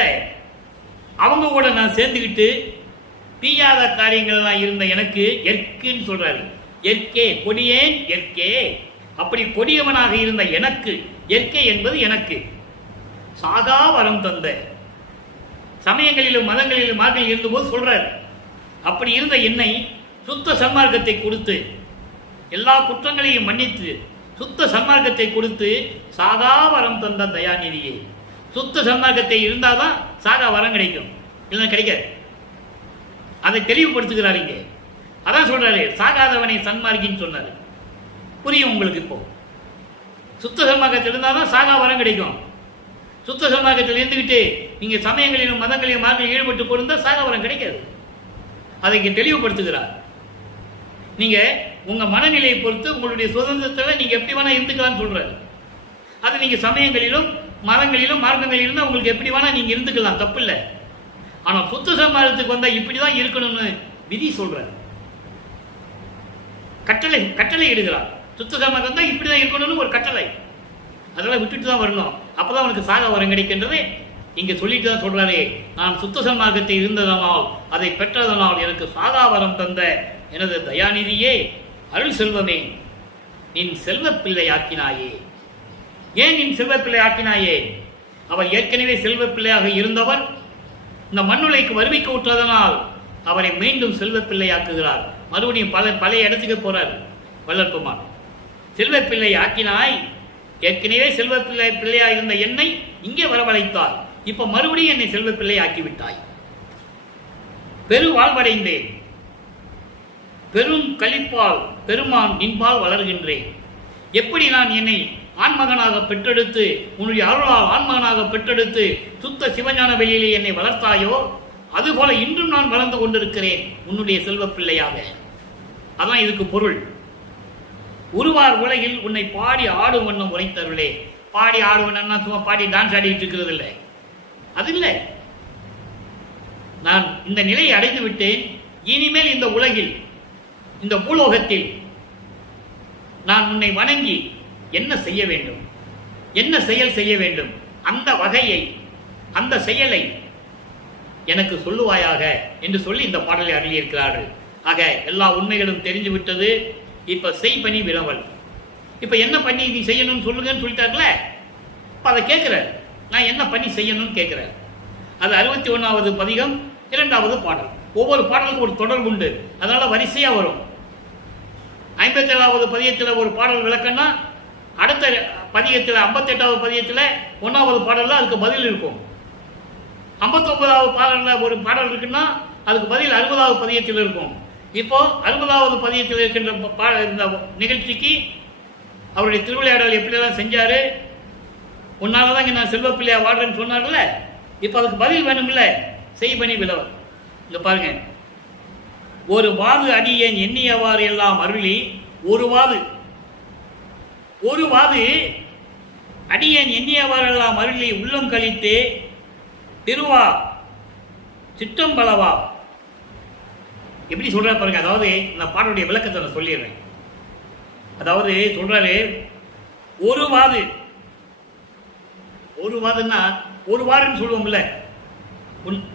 அவங்க கூட நான் சேர்ந்துக்கிட்டு தீயாத காரியங்கள் எல்லாம் இருந்த எனக்கு எற்குன்னு சொல்றாரு. எற்கே கொடியேன் எற்கே, அப்படி கொடியவனாக இருந்த எனக்கு, எற்கே என்பது எனக்கு சாகா வரம் தந்த, சமயங்களிலும் மதங்களிலும் மார்க்கங்களில் இருந்தபோது சொல்றாரு. அப்படி இருந்த என்னை சுத்த சன்மார்க்கத்தை கொடுத்து, எல்லா குற்றங்களையும் மன்னித்து சுத்த சன்மார்க்கத்தை கொடுத்து சாகா வரம் தந்த தயாநிதியை. சுத்த சன்மார்க்கத்தை இருந்தால்தான் சாகா வரம் கிடைக்கும், இல்லைன்னா கிடைக்காது. அதை தெளிவுபடுத்துகிறார் இங்கே. அதான் சொல்றாரு, சாகாதவனை சன்மார்க்கின்னு சொன்னாரு. புரியும் உங்களுக்கு? இப்போ சுத்த சன்மார்க்கத்தில் இருந்தால்தான் சாகா வரம் கிடைக்கும். சுத்த சன்மார்க்கத்தில் இருந்துகிட்டு நீங்க சமயங்களிலும் மதங்களிலும் மார்க்கங்களில் ஈடுபட்டு கொடுத்தா சாகா வரம் கிடைக்காது. அதை இங்கே தெளிவுபடுத்துகிறார். நீங்க உங்க மனநிலையை பொறுத்து உங்களுடைய சுதந்திரத்தில் நீங்க எப்படி வேணா இருந்துக்கலாம்னு சொல்றாரு. அது நீங்க சமயங்களிலும் மதங்களிலும் மார்க்கங்களிலும் உங்களுக்கு எப்படி வேணா நீங்க இருந்துக்கலாம், தப்பு இல்லை. ஆனா சுத்த சன்மார்க்கத்துக்கு வந்தா இப்படிதான் இருக்கணும்னு விதி சொல்ற, கட்டளை இடுகிறார். சுத்த சன்மார்க்கம் தான் இப்படிதான் இருக்கணும்னு ஒரு கட்டளை, அதெல்லாம் விட்டுட்டு தான் வரணும். அப்பதான் அவனுக்கு சாக வரம் கிடைக்கின்றது. இங்க சொல்லிட்டு தான் சொல்றாரு, நான் சுத்த சன்மார்க்கத்தை இருந்ததனால் அதை பெற்றதனால் எனக்கு சாகாவரம் தந்த எனது தயாநிதியே, அருள் செல்வமே, நின் செல்வ பிள்ளை ஆக்கினாயே. ஏன் நின் செல்வ பிள்ளை ஆக்கினாயே? அவர் ஏற்கனவே செல்வ பிள்ளையாக இருந்தவர் இந்த மண்ணுலைக்கு வறுமைக்கு உற்றதனால் அவரை மீண்டும் செல்வ பிள்ளை ஆக்குகிறார். மறுபடியும் பழைய இடத்துக்கு போறார் வள்ளற்பெருமான். செல்வ பிள்ளை ஆக்கினாய், ஏற்கனவே செல்வ பிள்ளையா இருந்த என்னை இங்கே வரவழைத்தாய், இப்ப மறுபடியும் என்னை செல்வ பிள்ளை ஆக்கிவிட்டாய். பெரு வாழ்வடைந்தேன், பெரும் கலிப்பால் பெருமான் நின்பால் வளர்கின்றேன். எப்படி நான் என்னை ஆண்மகனாக பெற்றெடுத்து உன்னுடைய அருளால் ஆண்மகனாக பெற்றெடுத்து சுத்த சிவஞான வெளியிலே என்னை வளர்த்தாயோ, அதுபோல இன்றும் நான் வளர்ந்து கொண்டிருக்கிறேன் உன்னுடைய செல்வ பிள்ளையாக. அதான் இதுக்கு பொருள். உருவார் உலகில் உன்னை பாடி ஆடும் வண்ணம் உரைத்தருளே. பாடி ஆடுவன்னா சும்மா பாடி டான்ஸ் ஆடிட்டு இருக்கிறது இல்லை, அது இல்லை. நான் இந்த நிலையை அடைந்து விட்டேன். இனிமேல் இந்த உலகில், இந்த பூலோகத்தில் நான் உன்னை வணங்கி என்ன செய்ய வேண்டும், என்ன செயல் செய்ய வேண்டும், அந்த வகையை, அந்த செயலை எனக்கு சொல்லுவாயாக என்று சொல்லி இந்த பாடலை அருளியிருக்கிறார்கள். ஆக எல்லா உண்மைகளும் தெரிஞ்சு விட்டது. இப்ப செய் பணி விரவல். இப்ப என்ன பண்ணி நீ செய்யணும்னு சொல்லுங்கன்னு சொல்லிட்டார்களே, இப்ப அதை கேட்கிற, நான் என்ன பண்ணி செய்யணும்னு கேட்கிறேன். அது 61வது பதிகம் 2வது பாடல். ஒவ்வொரு பாடலுக்கும் ஒரு தொடர்பு உண்டு, அதனால வரிசையா வரும். 57வது பதியத்தில் ஒரு பாடல் விளக்கம்னா அடுத்த பதியத்தில் 58வது பதியத்தில் 1வது பாடல்ல அதுக்கு பதில் இருக்கும். 59வது பாடல்ல ஒரு பாடல் இருக்குன்னா அதுக்கு பதில் 60வது பதியத்தில் இருக்கும். இப்போ 60வது பதியத்தில் இருக்கின்ற இந்த நிகழ்ச்சிக்கு அவருடைய திருவிளையாடல் எப்படியெல்லாம் செஞ்சாரு, உன்னாலதான் இங்க நான் செல்வ பிள்ளையா வாழ்றேன்னு சொன்னார்ல, இப்ப அதுக்கு பதில் வேணும்ல, செய் பணி விலவல். இங்க பாருங்க, ஒரு வாது அடியேன் எண்ணியவாறு எல்லாம் அருளி, ஒரு வாது அடியேன் எண்ணியவாறெல்லாம் அருளி உள்ளம் கழித்தே திருவா சிற்றம்பலவா. எப்படி சொல்ற பாருங்க. அதாவது இந்த பாடலுடைய விளக்கத்தை நான் சொல்லிடுறேன். அதாவது சொல்றாரு, ஒரு வாதுன்னா ஒரு வாருன்னு சொல்லுவோம்ல,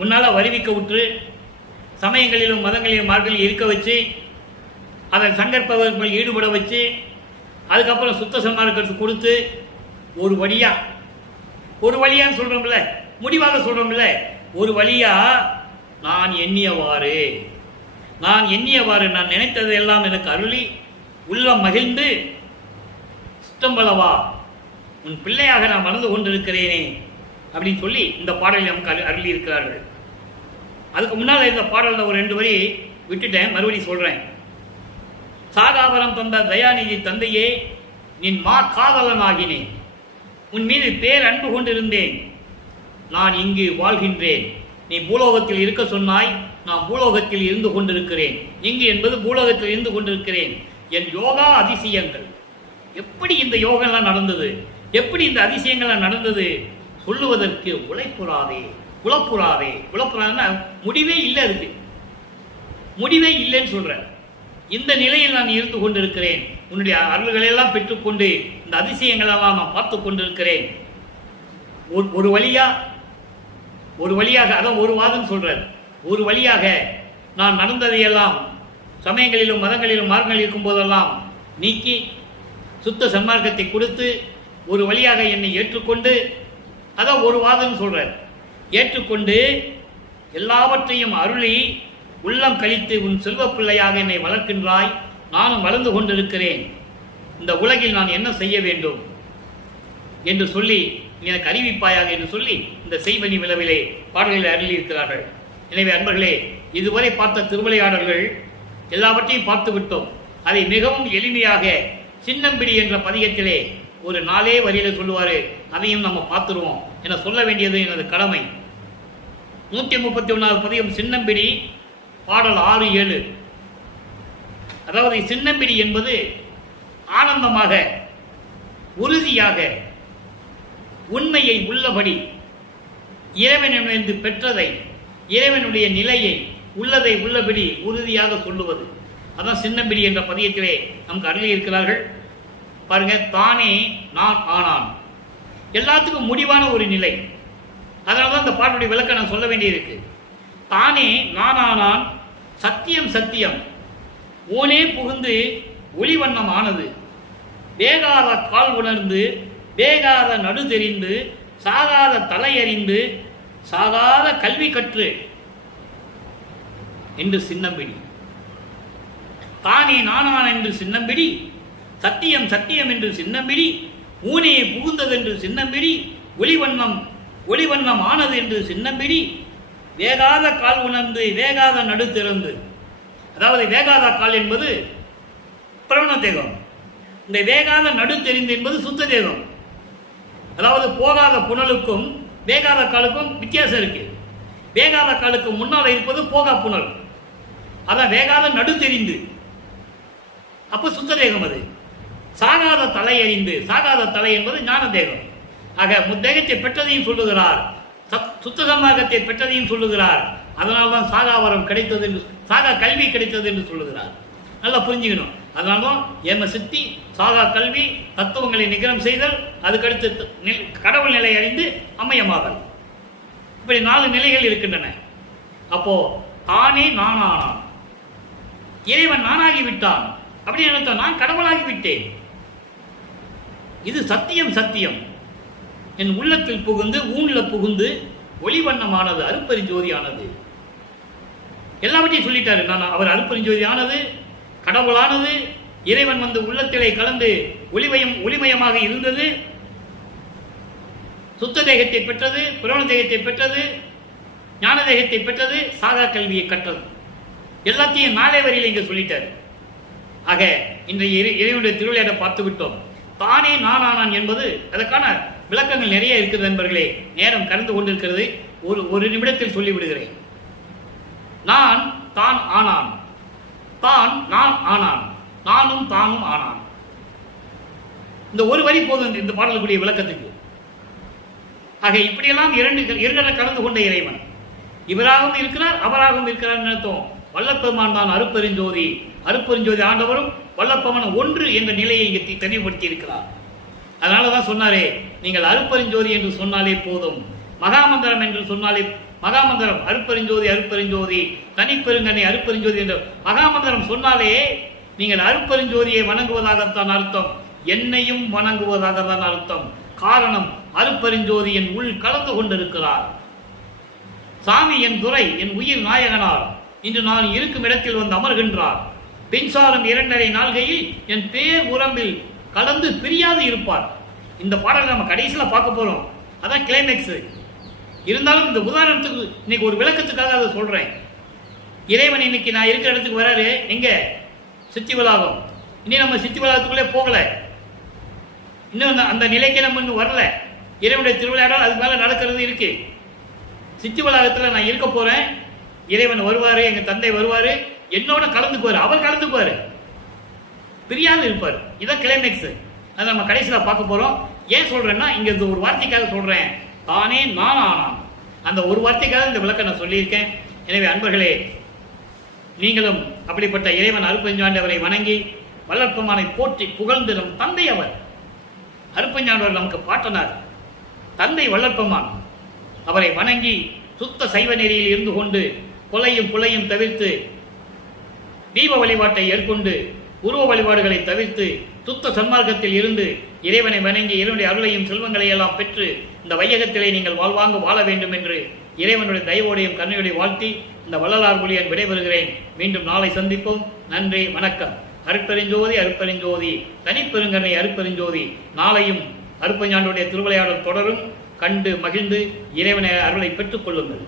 உன்னால வருவிக்க விட்டு சமயங்களிலும் மதங்களிலும் மார்களில் இருக்க வச்சு அதை சங்கற்பவர்கள் ஈடுபட வச்சு அதுக்கப்புறம் சுத்த சன்மார்க்கத்துக்கு கொடுத்து ஒரு வழியான்னு சொல்றோம்ல, முடிவாக சொல்றோம்ல, ஒரு வழியா நான் எண்ணியவாறு நான் நினைத்தது எல்லாம் எனக்கு அருளி உள்ளம் மகிழ்ந்து சிற்றம்பலவா உன் பிள்ளையாக நான் மறந்து கொண்டிருக்கிறேனே அப்படின்னு சொல்லி இந்த பாடலில் நமக்கு அருளி இருக்கிறார்கள். அதுக்கு முன்னால் இந்த பாடலில் ஒரு 2 வரி விட்டுட்டேன், மறுபடியும் சொல்றேன். சாகாவரம் தந்த தயாநிதி தந்தையே, நின் காதலன் ஆகினேன், உன் மீது பேர் அன்பு கொண்டிருந்தேன், நான் இங்கு வாழ்கின்றேன். நீ பூலோகத்தில் இருக்க சொன்னாய், நான் பூலோகத்தில் இருந்து கொண்டிருக்கிறேன். இங்கு என்பது பூலோகத்தில் இருந்து கொண்டிருக்கிறேன். என் யோகா அதிசயங்கள், எப்படி இந்த யோகெல்லாம் நடந்தது, எப்படி இந்த அதிசயங்கள்லாம் நடந்தது சொல்லுவதற்கு உளப்புறாதே. முடிவே இல்லை, அதுக்கு முடிவே இல்லைன்னு சொல்ற. இந்த நிலையில் நான் இருந்து கொண்டிருக்கிறேன். உன்னுடைய அருள்களெல்லாம் பெற்றுக்கொண்டு இந்த அதிசயங்களெல்லாம் நான் பார்த்து கொண்டிருக்கிறேன். ஒரு வழியாக அதான் ஒரு வாதம் சொல்றார். ஒரு வழியாக நான் நடந்ததையெல்லாம் சமயங்களிலும் மதங்களிலும் மார்க்கங்கள் இருக்கும் போதெல்லாம் நீக்கி சுத்த சன்மார்க்கத்தை கொடுத்து ஒரு வழியாக என்னை ஏற்றுக்கொண்டு, அதான் ஒரு வாதம் சொல்றார், ஏற்றுக்கொண்டு எல்லாவற்றையும் அருளி உள்ளம் கழித்து உன் செல்வ பிள்ளையாக என்னை வளர்க்கின்றாய். நானும் வளர்ந்து கொண்டிருக்கிறேன். இந்த உலகில் நான் என்ன செய்ய வேண்டும் என்று சொல்லி எனக்கு அறிவிப்பாயாக என்று சொல்லி இந்த செய்வனி விளவிலே பாடல்களை அருளி இருக்கிறார்கள். எனவே அன்பர்களே, இதுவரை பார்த்த திருவிளையாடல்கள் எல்லாவற்றையும் பார்த்து விட்டோம். அதை மிகவும் எளிமையாக சின்னம்பிடி என்ற பதிகத்திலே ஒரு 4 வரியில சொல்லுவாரு, அதையும் நம்ம பார்த்துருவோம் என சொல்ல வேண்டியது எனது கடமை. 131வது பதிகம் சின்னம்பிடி, பாடல் 6, 7. அதாவது சின்னம்பிடி என்பது ஆனந்தமாக, உறுதியாக, உண்மையை உள்ளபடி இறைவனிடமிருந்து பெற்றதை, இறைவனுடைய நிலையை உள்ளதை உள்ளபடி உறுதியாக சொல்லுவது. அதான் சின்னம்பிடி என்ற பதியத்திலே நமக்கு அருளி இருக்கிறார்கள். பாருங்க, தானே நான் ஆனான். எல்லாத்துக்கும் முடிவான ஒரு நிலை. அதனால்தான் இந்த பாட்டுடைய விளக்கம் நான் சொல்ல வேண்டியிருக்கு. தானே நான் ஆனான், சத்தியம் சத்தியம், ஓனே புகுந்து ஒளிவண்ணம் ஆனது, வேகாத கால் உணர்ந்து வேகாத நடு தெரிந்து சாகாத தலை அறிந்து சாகாத கல்வி கற்று என்று சின்னம்பிடி. தானே நானான் என்று சின்னம்பிடி, சத்தியம் சத்தியம் என்று சின்னம்பிடி, ஊனே புகுந்ததென்று சின்னம்பிடி, ஒளிவண்ணம் ஆனது என்று சின்னம்பிடி, வேகாத கால் உணர்ந்து வேகாத நடு திறந்து. அதாவது வேகாத கால் என்பது பிரவண தேகம், இந்த வேகாத நடு தெரிந்து என்பது சுத்த தேகம். அதாவது போகாத புனலுக்கும் வேகாத காலுக்கும் வித்தியாசம் இருக்கு. வேகாத காலுக்கு முன்னால் இருப்பது போகா புனல், அதான் வேகாத நடு தெரிந்து, அப்ப சுத்த தேகம். அது சாகாத தலை அறிந்து, சாகாத தலை என்பது ஞான தேகம். ஆக முத்தேகத்தை பெற்றதையும் சொல்லுகிறார், சுத்த சமாகத்தை பெற்றதையும் சொல்லுகிறார். அதனால்தான் சாகாவரம் கிடைத்தது என்று, சாகா கல்வி கிடைத்தது என்று சொல்லுகிறார். நல்லா புரிஞ்சுக்கணும். அதனால்தான் ஏம சித்தி, சாகா கல்வி, தத்துவங்களை நிகரம் செய்தல், அதுக்கடுத்து கடவுள் நிலை அறிந்து அம்மையமாதல், இப்படி 4 நிலைகள் இருக்கின்றன. அப்போ தானே நானானான், இறைவன் நானாகிவிட்டான். அப்படி நினைத்தான், நான் கடவுளாகிவிட்டேன். இது சத்தியம் சத்தியம். என் உள்ளத்தில் புகுந்து ஊன்ல புகுந்து ஒளிவண்ணமானது, அருப்பெருஞ்சோதியானது. எல்லாவற்றையும் சொல்லிட்டாரு. நான் அவர் அருப்பெருஞ்சோதியானது, கடவுளானது, இறைவன் வந்து உள்ளத்திலே கலந்து ஒளிமயமாக இருந்தது, சுத்த தேகத்தை பெற்றது, புராண தேகத்தை பெற்றது, ஞான தேகத்தை பெற்றது, சாகா கல்வியை கற்றது. எல்லாத்தையும் 4 வரியில் இங்க சொல்லிட்டாரு. ஆக இன்றைய இறைவனுடைய திருவிளையாட பார்த்து விட்டோம். தானே நானானான் என்பது அதற்கான விளக்கங்கள் நிறைய இருக்குது நண்பர்களே. நேரம் கடந்து கொண்டிருக்கிறது. ஒரு நிமிடத்தில் சொல்லிவிடுகிறேன். நான் தான் ஆனான், தான் நான் ஆனான், நானும் தானும் ஆனான். இந்த ஒரு வரி போதும் இந்த பாடலுக்குரிய விளக்கத்துக்கு. ஆக இப்படியெல்லாம் இரண்டரை கலந்து கொண்ட இறைவன் இவராகவும் இருக்கிறார், அவராகவும் இருக்கிறார் நினைத்தோம். வல்லப்பெருமான் தான் அருப்பெருஞ்சோதி, அருப்பெருஞ்சோதி ஆண்டவரும் வல்லப்பெருமான் ஒன்று என்ற நிலையை இங்கே தெளிவுபடுத்தி இருக்கிறார். அதனாலதான் சொன்னாரே, நீங்கள் அருப்பெருஞ்சோதி என்று சொன்னாலே போதும், மகாமந்திரம் என்று சொன்னாலே, மகாமந்திரம் அருப்பெருஞ்சோதி அருப்பெருஞ்சோதி தனிப்பெருங்கனை அருப்பெருஞ்சோதி என்ற மகாமந்திரம் சொன்னாலே நீங்கள் அருப்பெருஞ்சோதியை வணங்குவதாகத்தான் அர்த்தம், என்னையும் வணங்குவதாக தான் அர்த்தம். காரணம், அருப்பெருஞ்சோதி என் உள் கலந்து கொண்டிருக்கிறார். சாமி என் துறை, என் உயிர் நாயகனார் இன்று நான் இருக்கும் இடத்தில் வந்து அமர்கின்றார். பின்சாரம் 2.5 நாள்கையில் என் பேர் உரம்பில் கலந்து பிரியாது இருப்பார். இந்த பாடலை நம்ம கடைசியில் பார்க்க போறோம். அதான் கிளைமேக்ஸ். இருந்தாலும் இந்த உதாரணத்துக்கு இன்னைக்கு ஒரு விளக்கத்துக்காக அதை சொல்றேன். இறைவன் இன்னைக்கு நான் இருக்கிற இடத்துக்கு வராரு. எங்க? சித்தி வளாகம். இன்னும் நம்ம சித்தி வளாகத்துக்குள்ளே போகல, இன்னும் அந்த நிலைக்கு நம்ம இன்னும் வரல. இறைவனுடைய திருவிளையாடல் அதுக்கு மேல நடக்கிறது இருக்கு. சித்தி வளாகத்தில் நான் இருக்க போறேன். இறைவன் வருவாரு, எங்க தந்தை வருவாரு, என்னோட கலந்துக்குவாரு, அவர் கலந்துக்குவாரு, பிரியாது இருப்பார். இதான் கிளைமேக்ஸ். அதை நம்ம கடைசியில் பார்க்க போறோம். ஏன் சொல்றேன்னா, இங்க இந்த ஒரு வார்த்தைக்காக சொல்றேன், தானே நான் ஆனான். அந்த ஒரு வார்த்தைக்காக இந்த விளக்கம் நான் சொல்லியிருக்கேன். எனவே அன்பர்களே, நீங்களும் அப்படிப்பட்ட இறைவன் அருப்பெருஞ்சாண்டவரை வணங்கி வல்லற்பெருமானை போற்றி புகழ்ந்து, நம் தந்தை அவர் அருப்பெருஞ்சாண்டவர் நமக்கு பாட்டனார், தந்தை வல்லற்பெருமான், அவரை வணங்கி சுத்த சைவ நெறியில் இருந்து கொண்டு கொலையும் புலையும் தவிர்த்து தீப வழிபாட்டை ஏற்கொண்டு உருவ வழிபாடுகளை தவிர்த்து சுத்த சன்மார்க்கத்தில் இருந்து இறைவனை வணங்கி இறைவனுடைய அருளையும் செல்வங்களை எல்லாம் பெற்று இந்த வையகத்திலே நீங்கள் வாழ்வாங்க வாழ வேண்டும் என்று இறைவனுடைய தயவோடையும் கருணையோடைய வாழ்த்தி இந்த வள்ளலார் மொழியன் விடைபெறுகிறேன். மீண்டும் நாளை சந்திப்போம். நன்றி, வணக்கம். அருட்பெருஞ்சோதி அருட்பெருஞ்சோதி தனிப்பெருங்கருணை அருட்பெருஞ்சோதி. நாளையும் அருட்பெருஞ்சாண்டவருடைய திருவிளையாடல் தொடரும். கண்டு மகிழ்ந்து இறைவனை அருளை பெற்றுக் கொள்ளுங்கள்.